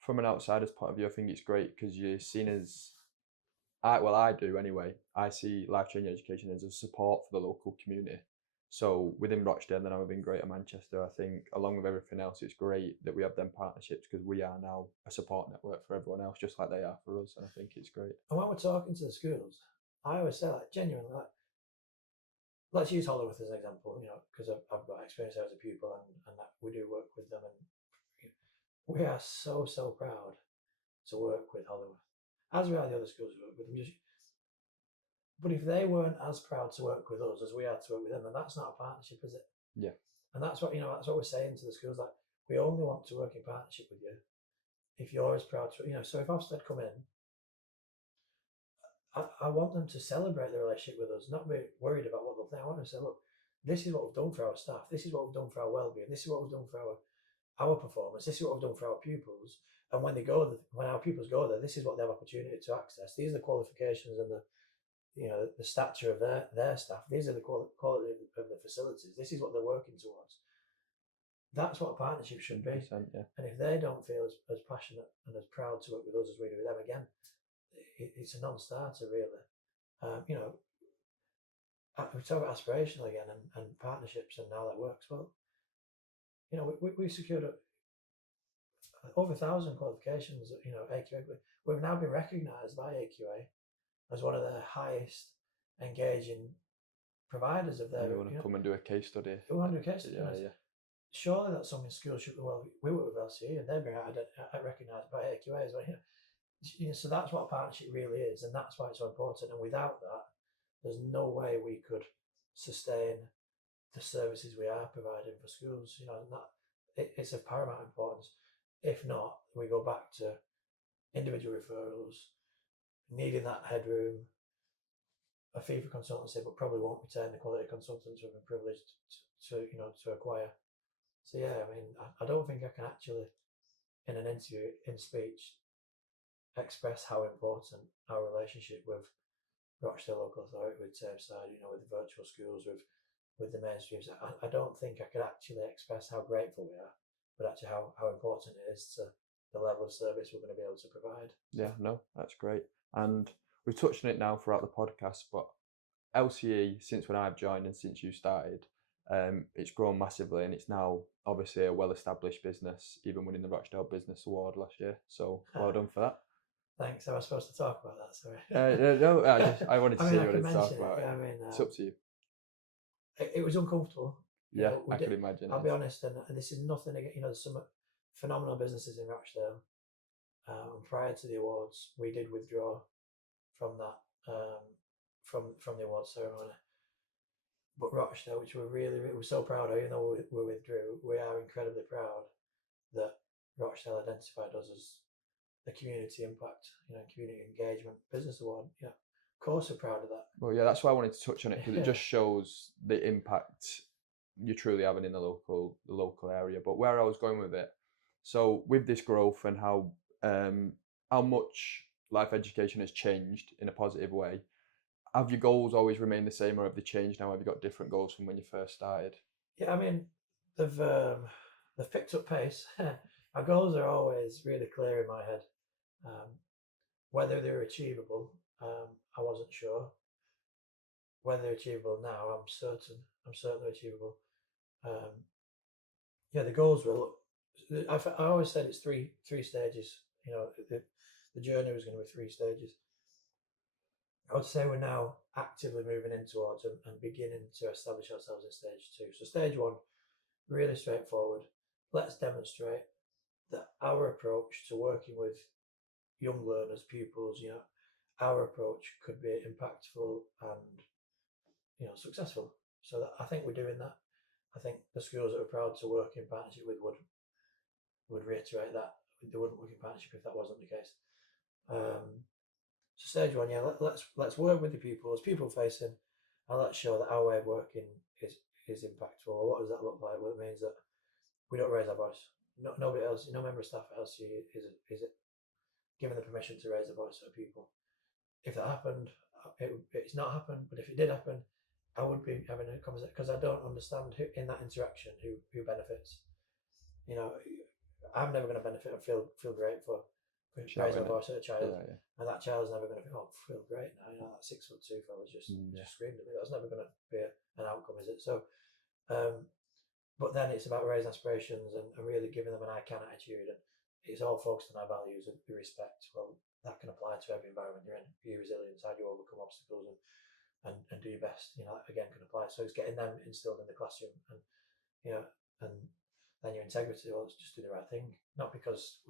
From an outsider's point of view, I think it's great because you're seen as, I do anyway, I see life-changing education as a support for the local community. So within Rochdale and then within Greater Manchester, I think along with everything else, it's great that we have them partnerships because we are now a support network for everyone else, just like they are for us. And I think it's great. And when we're talking to the schools, I always say genuinely, let's use Hollywood as an example, because I've got experience there as a pupil and that we do work with them. And we are so, so proud to work with Hollywood, as we are the other schools we work with them. But if they weren't as proud to work with us as we are to work with them, then that's not a partnership, is it? Yeah. And that's what we're saying to the schools, we only want to work in partnership with you if you're as proud to, so if Ofsted come in, I want them to celebrate the relationship with us, not be worried about what they'll think. I want them to say, look, this is what we've done for our staff, this is what we've done for our well-being, this is what we've done for our performance, this is what we've done for our pupils. And when our pupils go there, this is what they have opportunity to access. These are the qualifications and the stature of their staff. These are the quality of the facilities. This is what they're working towards. That's what a partnership should be. Yeah. And if they don't feel as passionate and as proud to work with us as we do with them, again, it's a non-starter, really. We talk about aspirational again and partnerships and how that works. Well, we secured over 1,000 qualifications. AQA. We've now been recognised by AQA as one of the highest engaging providers of their. You want to come and do a case study. We want to do a case study. Yeah. Surely that's something schools should. Well, we work with LCE and they're being recognised by AQA as well. So that's what a partnership really is, and that's why it's so important. And without that, there's no way we could sustain the services we are providing for schools. It's of paramount importance. If not, we go back to individual referrals, needing that headroom, a fee for consultancy, but probably won't retain the quality of consultants we've been privileged to acquire. So I don't think I can actually, in an interview, in speech, express how important our relationship with Rochdale Local Authority, with Tameside, with the virtual schools, with the mainstreams. I don't think I could actually express how grateful we are, but actually how important it is to the level of service we're going to be able to provide. Yeah, no, that's great. And we've touched on it now throughout the podcast, but LCE, since when I've joined and since you started, it's grown massively and it's now obviously a well-established business, even winning the Rochdale Business Award last year. So well done for that. Thanks. Am I supposed to talk about that? Sorry. No, I wanted to see you wanted to talk about it. It's up to you. It was uncomfortable. Yeah, I could imagine. I'll be honest, and this is nothing against, there's some phenomenal businesses in Rochdale. Prior to the awards, we did withdraw from that, from the awards ceremony. But Rochdale, which we're so proud of, even though we withdrew, we are incredibly proud that Rochdale identified us as the community impact, community engagement business award. Of course we're proud of that. Well, yeah, that's why I wanted to touch on it, because it just shows the impact you're truly having in the local area. But where I was going with it, so with this growth and how much life education has changed in a positive way. Have your goals always remained the same, or have they changed now? Have you got different goals from when you first started? Yeah, I mean, they've um, they've picked up pace. Our goals are always really clear in my head. Um, whether they're achievable, I wasn't sure. Whether they're achievable now, I'm certain. I'm certain they're achievable. Um, yeah, the goals were. Look, I always said it's three stages. You know, the journey was going to be three stages. I would say we're now actively moving in towards and beginning to establish ourselves in stage two. So stage one, really straightforward. Let's demonstrate that our approach to working with young learners, pupils, our approach could be impactful and successful. So I think we're doing that. I think the schools that we're proud to work in partnership with would reiterate that they wouldn't work in partnership if that wasn't the case. So stage one, yeah, let's work with the pupils, pupil facing, and let's show that our way of working is impactful. What does that look like? Well, it means that we don't raise our voice. No, nobody else, no member of staff at LCU is given the permission to raise a voice at a pupil. If that happened, it's not happened. But if it did happen, I would be having a conversation because I don't understand who in that interaction who benefits. You know, I'm never going to benefit and feel great for raising Shouting my it. voice at a child, Yeah, yeah. and that child's never going to feel great now. That 6'2" fella's Yeah. just screamed at me. That's never going to be an outcome, is it? So, um, but then it's about raising aspirations and really giving them an I can attitude, and it's all focused on our values of respect. Well, that can apply to every environment you're in. Be resilient, how do you overcome obstacles and do your best. That again can apply. So it's getting them instilled in the classroom, and you know, and then your integrity. Well, it's just do the right thing, not because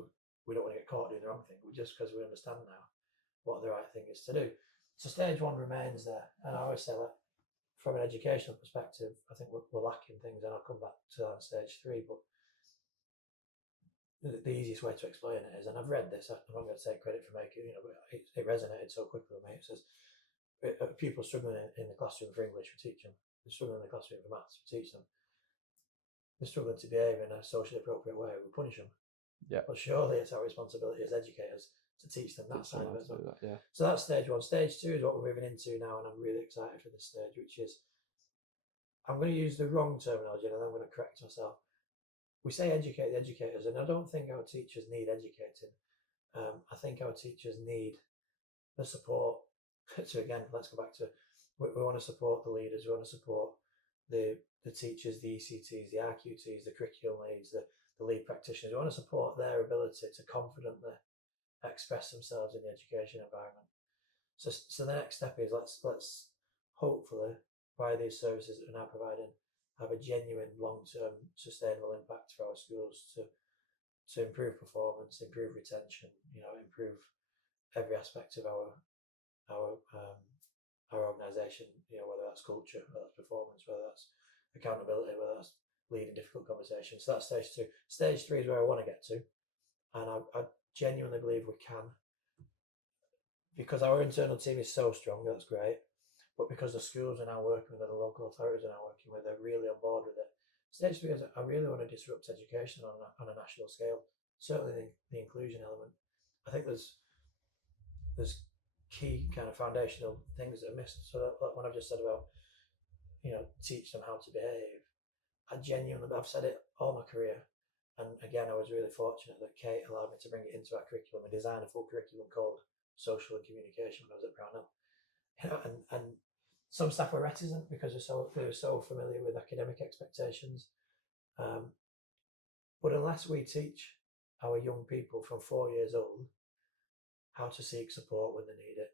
we don't want to get caught doing the wrong thing, but just because we understand now what the right thing is to do. So stage one remains there, and I always say that from an educational perspective, I think we're lacking things, and I'll come back to that on stage three. But the easiest way to explain it is, and I've read this, I'm not going to take credit for making but it resonated so quickly with me. It says people struggling in the classroom for English, we teach them. They're struggling in the classroom for maths, we teach them. They're struggling to behave in a socially appropriate way, we punish them. Yeah. But surely it's our responsibility as educators to teach them that side of it as well. Yeah. So that's stage one. Stage two is what we're moving into now, and I'm really excited for this stage, which is, I'm going to use the wrong terminology and then I'm going to correct myself. We say educate the educators, and I don't think our teachers need educating. I think our teachers need the support. So again, let's go back to, we want to support the leaders, we want to support the teachers, the ECTs, the RQTs, the curriculum leads, the lead practitioners. We want to support their ability to confidently express themselves in the education environment. So the next step is let's hopefully, by these services that we're now providing, have a genuine long-term sustainable impact for our schools to improve performance, improve retention, improve every aspect of our organisation. Whether that's culture, whether that's performance, whether that's accountability, whether that's leading difficult conversations. So that's stage two. Stage three is where I want to get to, and I genuinely believe we can, because our internal team is so strong. That's great. But because the schools are now working with it, the local authorities are now working with it, they're really on board with it. Stage three is, I really want to disrupt education on a national scale. Certainly the inclusion element. I think there's key kind of foundational things that are missed. So that when I've just said about, teach them how to behave, I've said it all my career. And again, I was really fortunate that Kate allowed me to bring it into our curriculum and design a full curriculum called Social and Communication when I was at Brownhill. And some staff were reticent because they were so familiar with academic expectations. But unless we teach our young people from 4 years old how to seek support when they need it,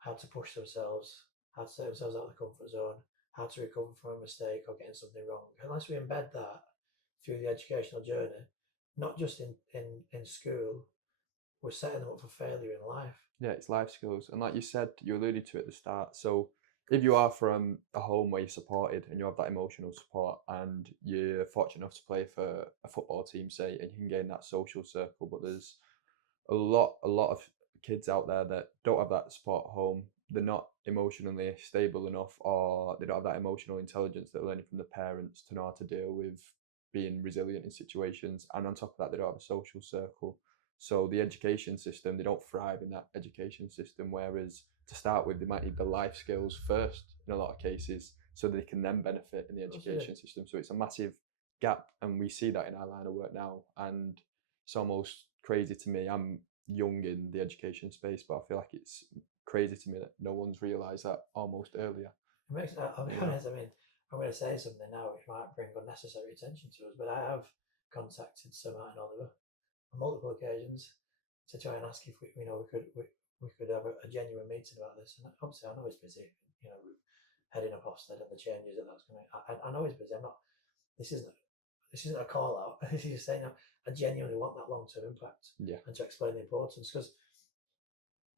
how to push themselves, how to take themselves out of the comfort zone, how to recover from a mistake or getting something wrong, unless we embed that through the educational journey, not just in school, we're setting them up for failure in life. Yeah, it's life skills. And like you said, you alluded to it at the start. So if you are from a home where you're supported and you have that emotional support and you're fortunate enough to play for a football team, say, and you can gain that social circle, but there's a lot of kids out there that don't have that support at home. They're not emotionally stable enough, or they don't have that emotional intelligence that they're learning from the parents to know how to deal with being resilient in situations. And on top of that, they don't have a social circle. So the education system, they don't thrive in that education system. Whereas to start with, they might need the life skills first in a lot of cases, so they can then benefit in the Of course they do. education system. So it's a massive gap, and we see that in our line of work now. And it's almost crazy to me. I'm young in the education space, but I feel like it's crazy to me that no one's realised that almost earlier. It makes, I'll be You know? honest, I mean, I'm going to say something now which might bring unnecessary attention to us, but I have contacted Sir Martin Oliver on multiple occasions to try and ask if we could have a genuine meeting about this. And obviously, I know he's busy, heading up Ofsted and the changes that's going to. I know he's busy. I'm not. This isn't. This isn't a call out. This is saying I genuinely want that long term impact Yeah. and to explain the importance because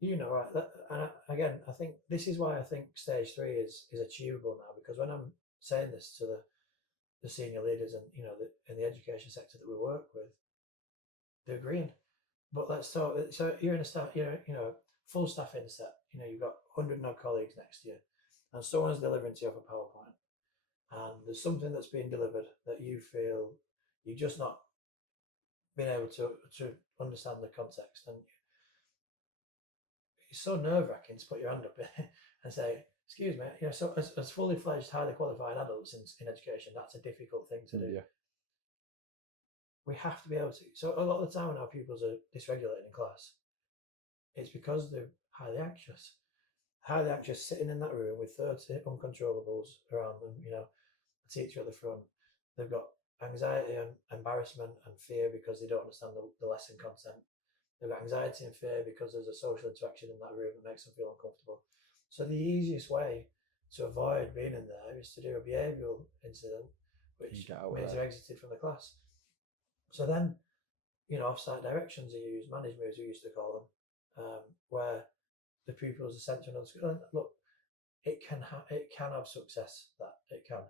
right. And again, I think this is why I think stage 3 is achievable now because when I'm saying this to the senior leaders and in the education sector that we work with, they're agreeing. But let's talk. So you're in a staff, full staff inset. You've got 100 odd colleagues next to you, and someone's delivering to you off a PowerPoint, and there's something that's being delivered that you feel you've just not been able to understand the context, and it's so nerve wracking to put your hand up and say, "Excuse me," So as fully fledged, highly qualified adults in education, that's a difficult thing to do. Yeah. We have to be able to. So a lot of the time when our pupils are dysregulated in class, it's because they're highly anxious. Highly anxious, sitting in that room with 30 uncontrollables around them, a teacher at the front. They've got anxiety and embarrassment and fear because they don't understand the lesson content. They've got anxiety and fear because there's a social interaction in that room that makes them feel uncomfortable. So the easiest way to avoid being in there is to do a behavioural incident, which means they're exited from the class. So then, off-site directions are used, managed moves we used to call them, where the pupils are sent to another school. And look, it can have success. That it can.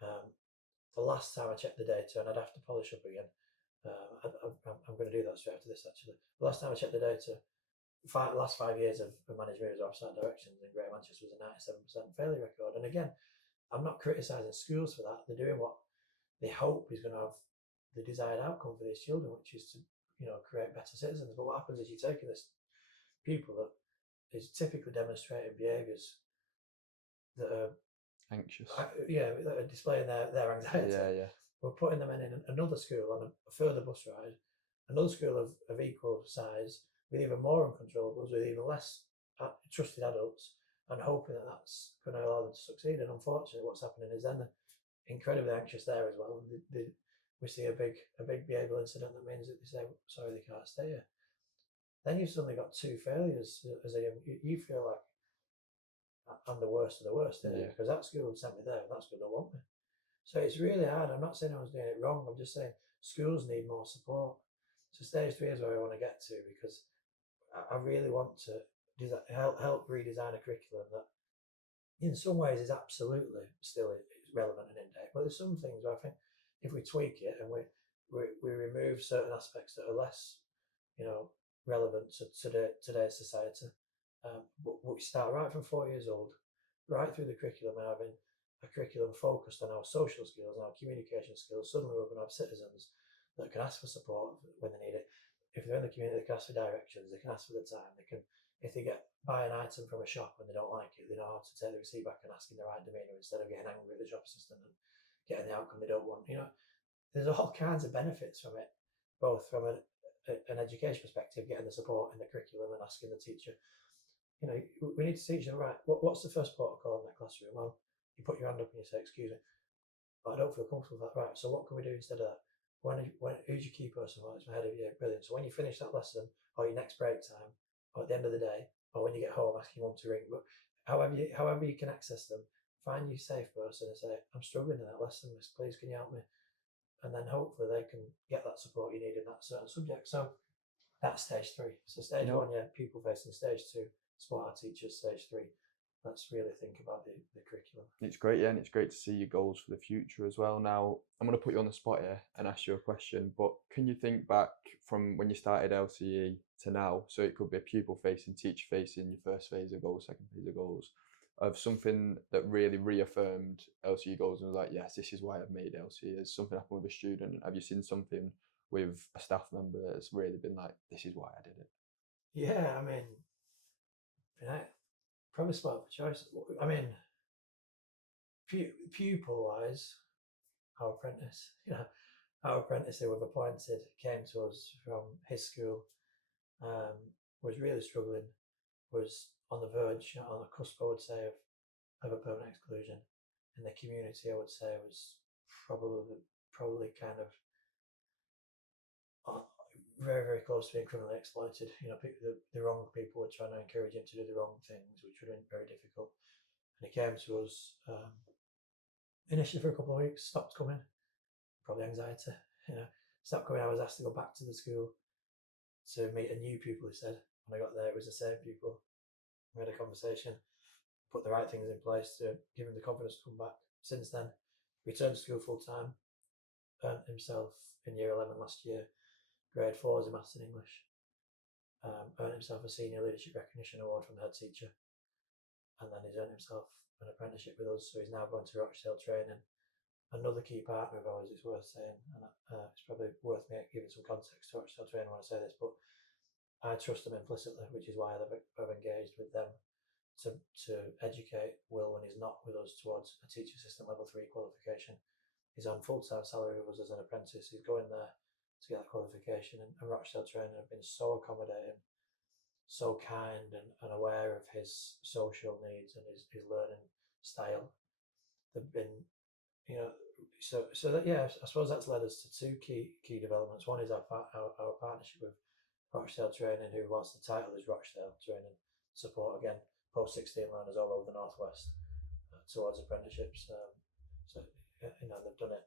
The last time I checked the data, and I'd have to polish up again. I'm going to do that straight after this. Actually, the last time I checked the data, last 5 years of managed moves off-site directions in Greater Manchester was a 97% failure record. And again, I'm not criticising schools for that. They're doing what they hope is going to have the desired outcome for these children, which is to create better citizens. But what happens is you're taking this pupil that is typically demonstrating behaviours that are Anxious. that are displaying their anxiety. Yeah. We're putting them in another school on a further bus ride, another school of equal size, with even more uncontrollables, with even less trusted adults, and hoping that that's going to allow them to succeed. And unfortunately, what's happening is then they're incredibly anxious there as well. We see a big behavioural incident that means that they say, sorry, they can't stay here. Then you've suddenly got 2 failures as you feel like I'm the worst of the worst here because that school sent me there and that school don't want me. So it's really hard. I'm not saying I was doing it wrong. I'm just saying schools need more support. So stage 3 is where I want to get to because I really want to help redesign a curriculum that in some ways is absolutely still relevant and in date. But there's some things where I think if we tweak it and we remove certain aspects that are less, relevant to today's society, but we start right from 4 years old, right through the curriculum, having a curriculum focused on our social skills and our communication skills. Suddenly we're going to have citizens that can ask for support when they need it. If they're in the community, they can ask for directions, they can ask for the time, they can, if they buy an item from a shop and they don't like it, they know how to take the receipt back and ask in the right demeanour instead of getting angry at the shop assistant and getting the outcome they don't want. There's all kinds of benefits from it, both from an education perspective, getting the support in the curriculum and asking the teacher, we need to teach them, right, what's the first protocol in that classroom? Well, you put your hand up and you say, excuse me, but I don't feel comfortable with that. Right, so what can we do instead of that? Who's your key person? Well, it's my head of year. Brilliant. So when you finish that lesson, or your next break time, or at the end of the day, or when you get home, ask your mum to ring. But however you can access them, find your safe person and say, I'm struggling in that lesson, miss, please can you help me? And then hopefully they can get that support you need in that certain subject. So that's stage 3. So stage 1, people facing. Stage 2, support our teachers. Stage 3, let's really think about the curriculum. It's great, and it's great to see your goals for the future as well. Now, I'm going to put you on the spot here and ask you a question, but can you think back from when you started LCE to now? So it could be a pupil facing, teacher facing, your first phase of goals, second phase of goals, of something that really reaffirmed LCE goals and was like, yes, this is why I've made LCE. Has something happened with a student? Have you seen something with a staff member that's really been like, this is why I did it? Yeah, I mean, probably spoiled for choice. I mean, pupil wise, our apprentice, our apprentice who we've appointed came to us from his school, was really struggling, was on the verge, on the cusp, I would say, of a permanent exclusion. In the community, I would say, was probably kind of very, very close to being criminally exploited. The wrong people were trying to encourage him to do the wrong things, which would have been very difficult. And he came to us initially for a couple of weeks, stopped coming, probably anxiety, stopped coming. I was asked to go back to the school to meet a new pupil, he said. When I got there, it was the same pupil. We had a conversation, put the right things in place to give him the confidence to come back. Since then, returned to school full time, earned himself in year 11 last year, grade 4s in maths and English, earned himself a senior leadership recognition award from the head teacher, and then he's earned himself an apprenticeship with us, so he's now going to Rochdale training. Another key partner of ours, it's worth saying, and it's probably worth me giving some context to Rochdale training when I say this, but I trust them implicitly, which is why I've engaged with them to educate Will when he's not with us towards a teacher assistant level 3 qualification. He's on full-time salary with us as an apprentice. He's going there to get that qualification, and Rochdale training have been so accommodating, so kind, and aware of his social needs and his learning style. They've been, so that, yeah, I suppose that's led us to two key developments. One is our partnership with Rochdale Training, who, whilst the title is Rochdale Training, support again post-16 learners all over the Northwest towards apprenticeships. So they've done it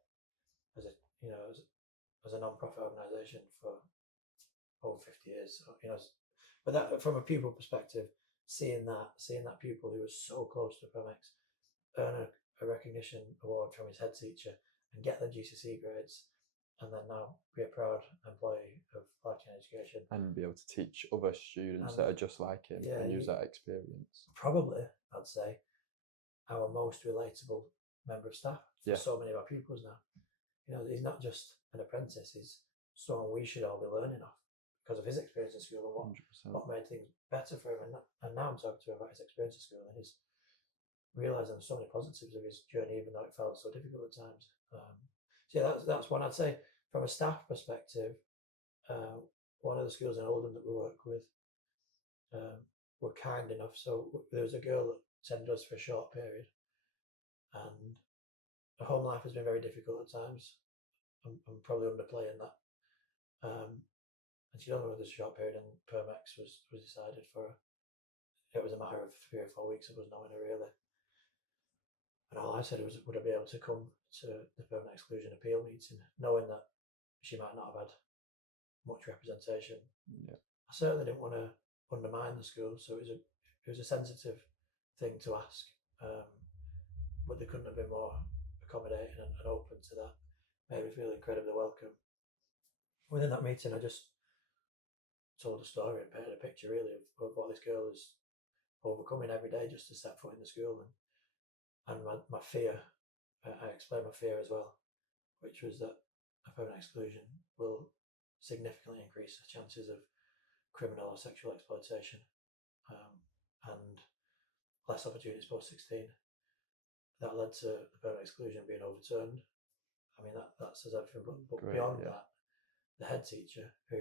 as a non-profit organisation for over 50 years. So, but that, from a pupil perspective, seeing that pupil who was so close to PMX earn a recognition award from his head teacher and get the GCSE grades, and then now be a proud employee of Life-Changing Education. And be able to teach other students that are just like him, and use that experience. Probably, I'd say, our most relatable member of staff for so many of our pupils now. He's not just an apprentice, he's someone we should all be learning off because of his experience in school and what made things better for him. And now I'm talking to him about his experience in school, and he's realising so many positives of his journey, even though it felt so difficult at times. So yeah, that's one. I'd say from a staff perspective, one of the schools in Oldham that we work with were kind enough. So there was a girl that attended us for a short period, and her home life has been very difficult at times. I'm probably underplaying that. And she'd only with us a short period, and PERMEX was decided for her. It was a matter of 3 or 4 weeks of us knowing her, really. And all I said was, would I be able to come to the permanent exclusion appeal meeting, knowing that she might not have had much representation. Yeah. I certainly didn't want to undermine the school, so it was a sensitive thing to ask, but they couldn't have been more accommodating and open to that. Made me feel incredibly welcome. Within that meeting, I just told a story and painted a picture, really, of what this girl is overcoming every day just to set foot in the school, and my fear. I explained my fear as well, which was that a permanent exclusion will significantly increase the chances of criminal or sexual exploitation, and less opportunities post-16. That led to the permanent exclusion being overturned. I mean, that says everything, but great, beyond that, the head teacher, who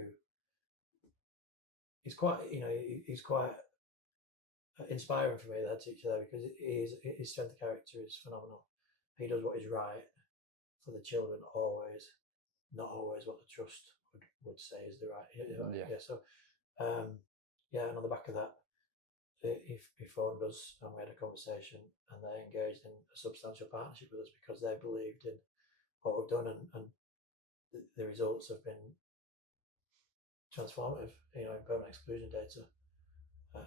is quite, he's quite inspiring for me, the head teacher there, because his strength of character is phenomenal. He does what is right for the children always, not always what the trust would say is the right. So and on the back of that, he phoned us and we had a conversation, and they engaged in a substantial partnership with us because they believed in what we've done, and the results have been transformative, in permanent exclusion data.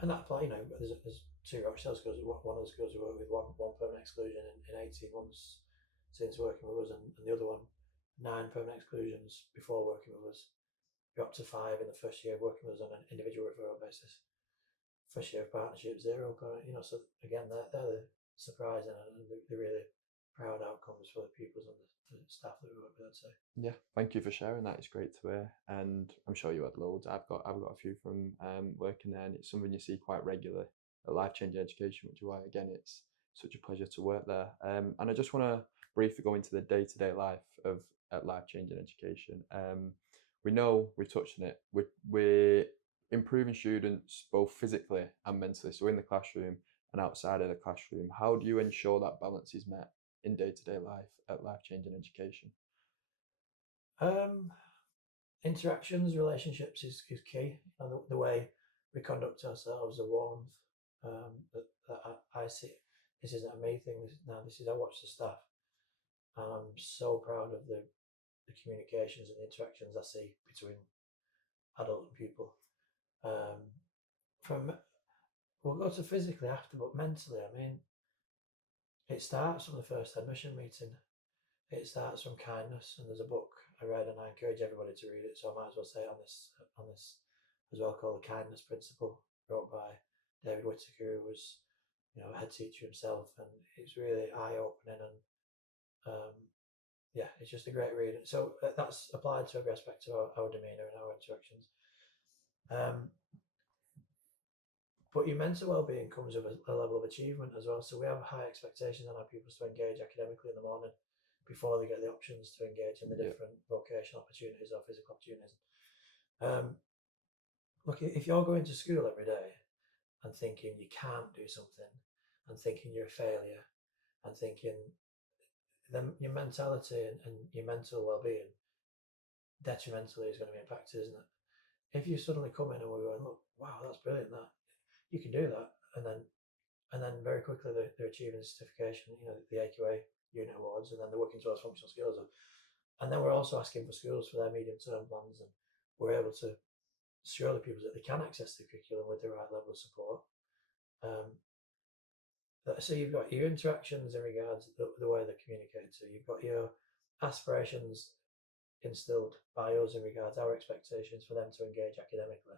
And that apply, there's 2 Rochdale schools. One of the schools we work with, one permanent exclusion in 18 months since working with us, and the other one 9 permanent exclusions before working with us. We're up to 5 in the first year of working with us on an individual referral basis. First year of partnership, 0. So again, they're surprising, and they really proud outcomes for the pupils and the staff that we work with, I'd say. Yeah, thank you for sharing that. It's great to hear, and I'm sure you had loads. I've got a few from working there, and it's something you see quite regularly at Life Changing Education, which is why again it's such a pleasure to work there. And I just want to briefly go into the day to day life of at Life Changing Education. We know we've touched on it. We're improving students both physically and mentally, so in the classroom and outside of the classroom. How do you ensure that balance is met in day to day life at Life Changing Education? Um, Interactions, relationships is key, and the way we conduct ourselves, the warmth that I see. This isn't a me thing. This is I watch the staff, and I'm so proud of the communications and the interactions I see between adult and pupil. Um, from We'll go to physically after, but mentally, I mean, it starts from the first admission meeting. It starts from kindness, and there's a book I read, and I encourage everybody to read it. So I might as well say it on this as well, called The Kindness Principle, wrote by David Whitaker, who was a head teacher himself, and it's really eye opening, and yeah, it's just a great read. So that's applied to every aspect of our demeanour and our interactions. But your mental well-being comes with a level of achievement as well. So we have high expectations on our pupils to engage academically in the morning before they get the options to engage in the different vocational opportunities or physical opportunities. Look, if you're going to school every day and thinking you can't do something, and thinking you're a failure, and thinking then your mentality and your mental well-being detrimentally is going to be impacted, isn't it? If you suddenly come in and we're going, look, wow, that's brilliant, that you can do that, and then very quickly they're achieving the certification, the AQA unit awards, and then they're working towards functional skills, and then we're also asking for schools for their medium-term plans, and we're able to show the pupils that they can access the curriculum with the right level of support. So you've got your interactions in regards to the way they communicate. So you've got your aspirations instilled by us in regards to our expectations for them to engage academically.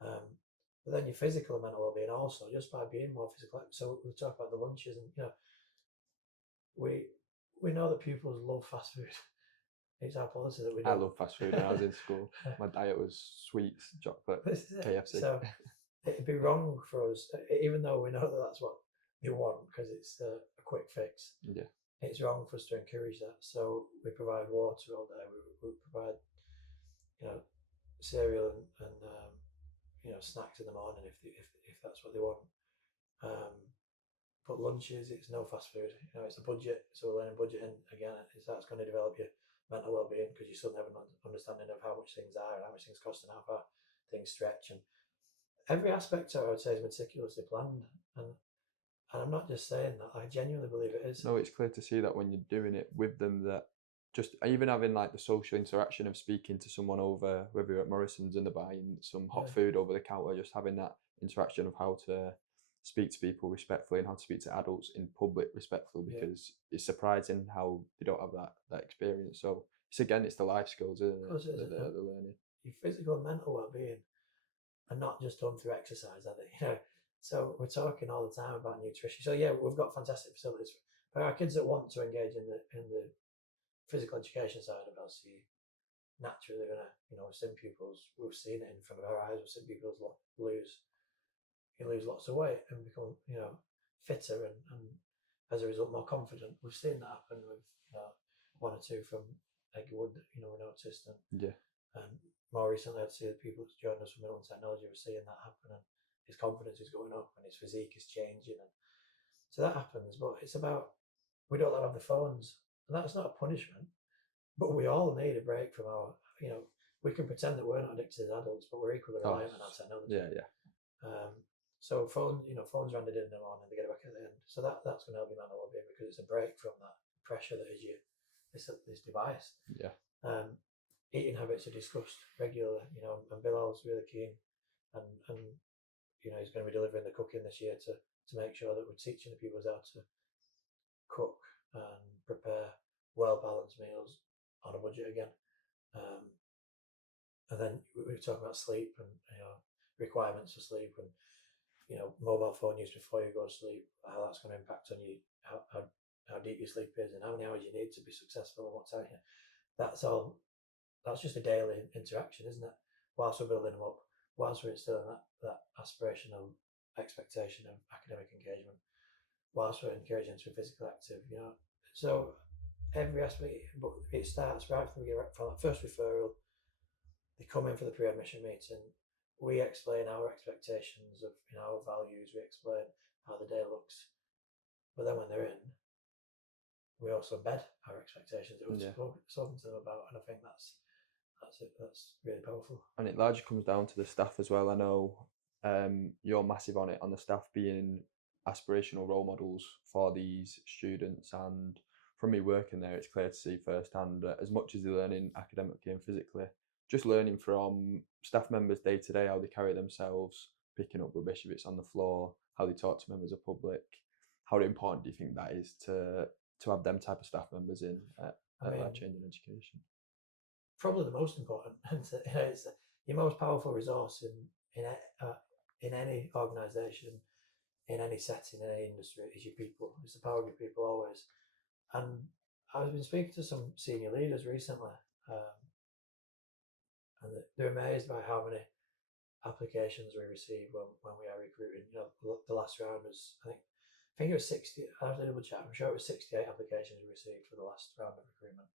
But then your physical and mental well-being also, just by being more physical. So we talk about the lunches, and we know that pupils love fast food. It's our policy that we don't. I love fast food when I was in school. My diet was sweets, chocolate, KFC. So it'd be wrong for us, even though we know that that's what they want because it's a quick fix. Yeah, it's wrong for us to encourage that. So we provide water all day. We provide, cereal and snacks in the morning if that's what they want. But lunches, it's no fast food. It's a budget. So we're learning budgeting again. That's going to develop your mental well-being because you suddenly have an understanding of how much things are and how much things cost and how far things stretch. And every aspect of it, I would say, is meticulously planned. And I'm not just saying that. I genuinely believe it is. No, it's clear to see that when you're doing it with them, that just even having like the social interaction of speaking to someone over, whether you're at Morrison's and they're buying some hot food over the counter, just having that interaction of how to speak to people respectfully and how to speak to adults in public respectfully, because it's surprising how they don't have that experience. So it's the life skills, isn't it? That they're learning. Your physical and mental well-being are not just done through exercise, are they? So we're talking all the time about nutrition. So yeah, we've got fantastic facilities for our kids that want to engage in the physical education side of LCE. Naturally, they're gonna, we've seen pupils, we've seen it in front of our eyes. We've seen pupils lose lots of weight and become, fitter and as a result more confident. We've seen that happen with one or two from Eggwood that we noticed, and more recently I'd see the people who joined us from Middle Technology were seeing that happen, and his confidence is going up and his physique is changing, and so that happens. But it's about, we don't have the phones, and that's not a punishment, but we all need a break from our, we can pretend that we're not addicted as adults, but we're equally reliant on our technology. So phones are handed in the morning, they get it back at the end. So that's going to help your mental well-being because it's a break from that pressure that is this device. Eating habits are discussed regularly, and Bilal's really keen, and he's going to be delivering the cooking this year to make sure that we're teaching the pupils how to cook and prepare well-balanced meals on a budget again. And then we were talking about sleep and requirements for sleep, and mobile phone use before you go to sleep, how that's going to impact on you, how how deep your sleep is, and how many hours you need to be successful, and what time. That's all. That's just a daily interaction, isn't it? Whilst we're building them up, whilst we're instilling that aspirational expectation of academic engagement, whilst we're encouraging them to be physically active, So every aspect, but it starts right from that first referral. They come in for the pre-admission meeting. We explain our expectations of our values. We explain how the day looks. But then when they're in, we also embed our expectations that we've spoken to them about, and I think that's it. That's really powerful. And it largely comes down to the staff as well. I know you're massive on it, on the staff being aspirational role models for these students, and from me working there, it's clear to see firsthand that as much as they're learning academically and physically, just learning from staff members day to day, how they carry themselves, picking up rubbish if it's on the floor, how they talk to members of public. How important do you think that is to have them type of staff members in at Changing Education? Probably the most important. It's your most powerful resource in any organisation, in any setting, in any industry, is your people. It's the power of your people always. And I've been speaking to some senior leaders recently, and they're amazed by how many applications we receive when we are recruiting. The last round was, I think it was 60. I have to double check. I'm sure it was 68 applications we received for the last round of recruitment.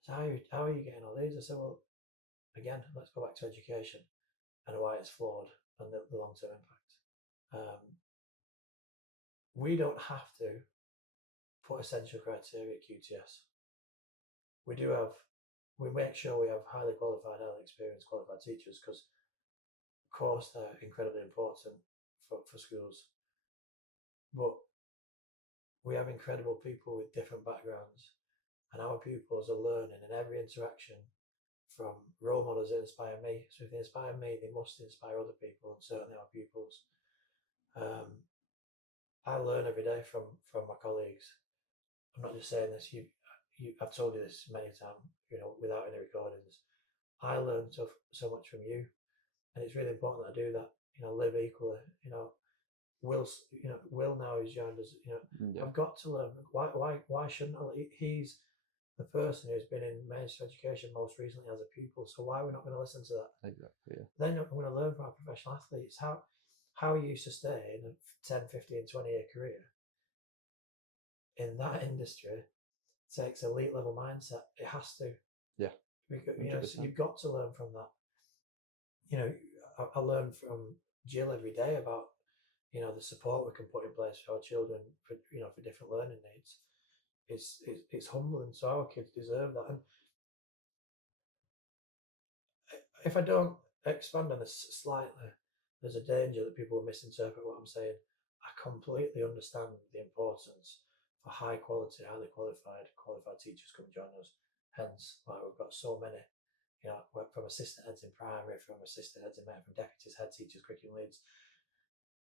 So how are you getting all these? I said, well, again, let's go back to education and why it's flawed and the long-term impact. We don't have to put essential criteria at QTS. We make sure we have highly qualified, highly experienced, qualified teachers, because of course they're incredibly important for schools. But we have incredible people with different backgrounds, and our pupils are learning in every interaction from role models that inspire me. So if they inspire me, they must inspire other people, and certainly our pupils. I learn every day from my colleagues. I'm not just saying this. I've told you this many times, without any recordings. I learn so much from you, and it's really important that I do that. Live equally. Will now is joined us. I've got to learn. Why shouldn't I? He's the person who's been in mainstream education most recently as a pupil. So why are we not going to listen to that? Exactly. Yeah. Then I'm going to learn from our professional athletes how you sustain a 10, 15, 20-year career in that industry. Takes elite level mindset. It has to. Yeah. So you've got to learn from that. I learn from Jill every day about the support we can put in place for our children for different learning needs. It's humbling. So our kids deserve that. And if I don't expand on this slightly, there's a danger that people will misinterpret what I'm saying. I completely understand the importance for high quality, highly qualified teachers come join us. Hence, we've got so many, from assistant heads in primary, from assistant heads in from deputies, head teachers, curriculum leads,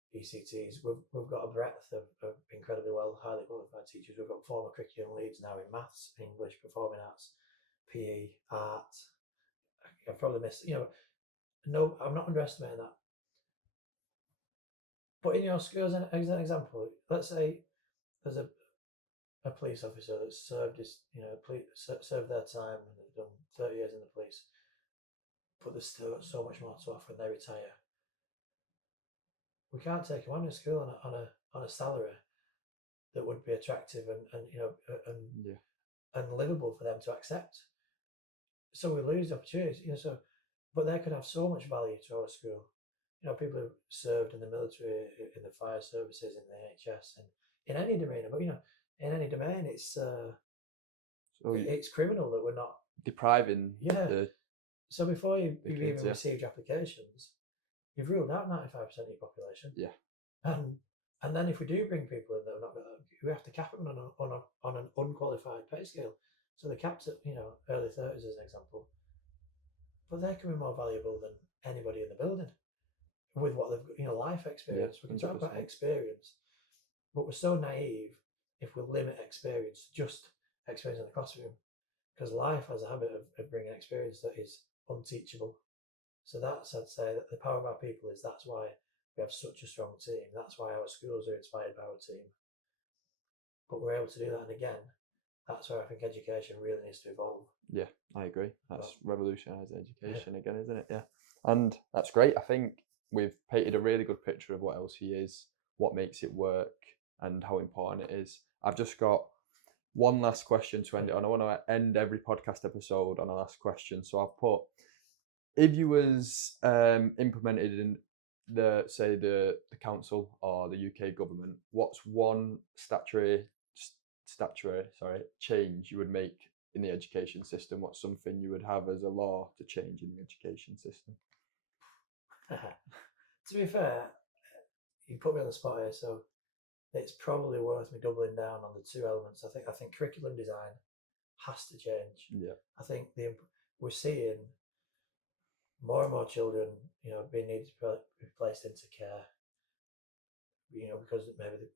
ECTs. We've got a breadth of incredibly highly qualified teachers. We've got former curriculum leads now in maths, English, performing arts, PE, art. I've probably missed, no, I'm not underestimating that. But in your school, as an example, let's say there's a police officer that's served served their time and they've done 30 years in the police, but there's still got so much more to offer when they retire. We can't take them on in school on a salary that would be attractive and livable for them to accept. So we lose the opportunities. But they could have so much value to our school. People who've served in the military, in the fire services, in the NHS, and in any domain. But in any domain, it's criminal that we're not depriving. So before you've even received your applications, you've ruled out 95% of your population. Yeah. And then if we do bring people in that are not, we have to cap them on an unqualified pay scale. So they're capped at early 30s as an example. But they're becoming more valuable than anybody in the building with what they've life experience. We can talk about experience, but we're so naive if we limit experience to just experience in the classroom, because life has a habit of bringing experience that is unteachable. So I'd say that the power of our people is that's why we have such a strong team. That's why our schools are inspired by our team. but we're able to do that. And again, that's where I think education really needs to evolve. Yeah, I agree. That's revolutionising education again, isn't it? Yeah. And that's great. I think we've painted a really good picture of what LC is, what makes it work, and how important it is. I've just got one last question to end it on. I want to end every podcast episode on a last question. So I've put, if you was implemented in the council or the UK government, what's one statutory change you would make in the education system? What's something you would have as a law to change in the education system? To be fair, you put me on the spot here, so it's probably worth me doubling down on the two elements. I think curriculum design has to change. Yeah. I think we're seeing more and more children, being needed to be placed into care, because maybe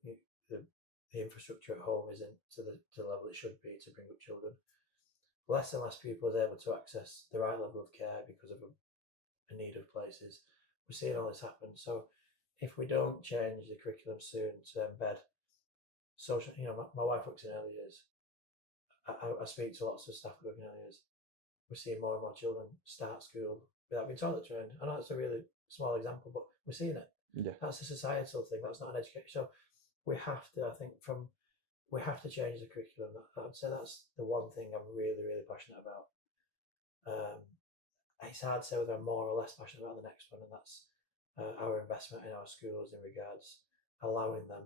the infrastructure at home isn't to the level it should be to bring up children. Less and less people are able to access the right level of care because of a need of places. We're seeing all this happen. So if we don't change the curriculum soon to embed social, my wife works in early years. I speak to lots of staff working in early years. We're seeing more and more children start school without being toilet trained. I know it's a really small example, but we're seeing it. Yeah. That's a societal thing. That's not an education. So we have to, we have to change the curriculum. I'd say that's the one thing I'm really, really passionate about. It's hard to say whether I'm more or less passionate about the next one, and that's our investment in our schools in regards allowing them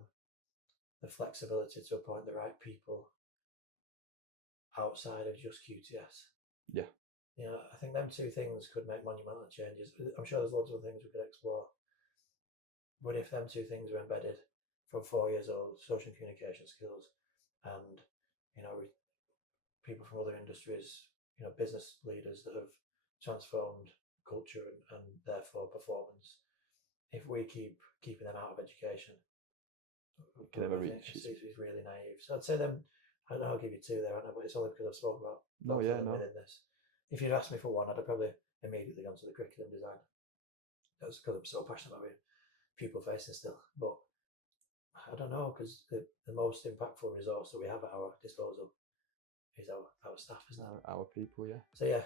the flexibility to appoint the right people outside of just QTS. Yeah. I think them two things could make monumental changes. I'm sure there's loads of things we could explore. But if them two things were embedded from 4 years old, social and communication skills, and people from other industries, business leaders that have transformed culture and therefore performance, if we keep keeping them out of education, can never reach. It's really naive. So I'd say them. I know I'll give you two there, aren't I? But it's only because I've spoken about within this. If you'd asked me for one, I'd have probably immediately gone to the curriculum design. That's because I'm so passionate about it. Pupil facing still, but I don't know, because the most impactful resource that we have at our disposal is our staff, isn't it? Our people, yeah. So yeah,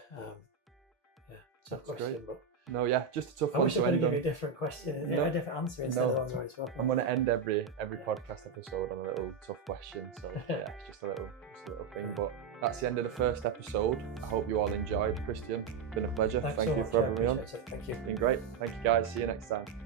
tough That's question, great. but No, yeah, just a tough I one wish I to could end give on. you a different question, a different answer instead of the ones where it's I'm going to end every podcast episode on a little tough question, so yeah, it's just a little thing. But that's the end of the first episode. I hope you all enjoyed. Christian, it's been a pleasure. Thanks Thank so you much. for having me on. Thank you. It's been great. Thank you guys. See you next time.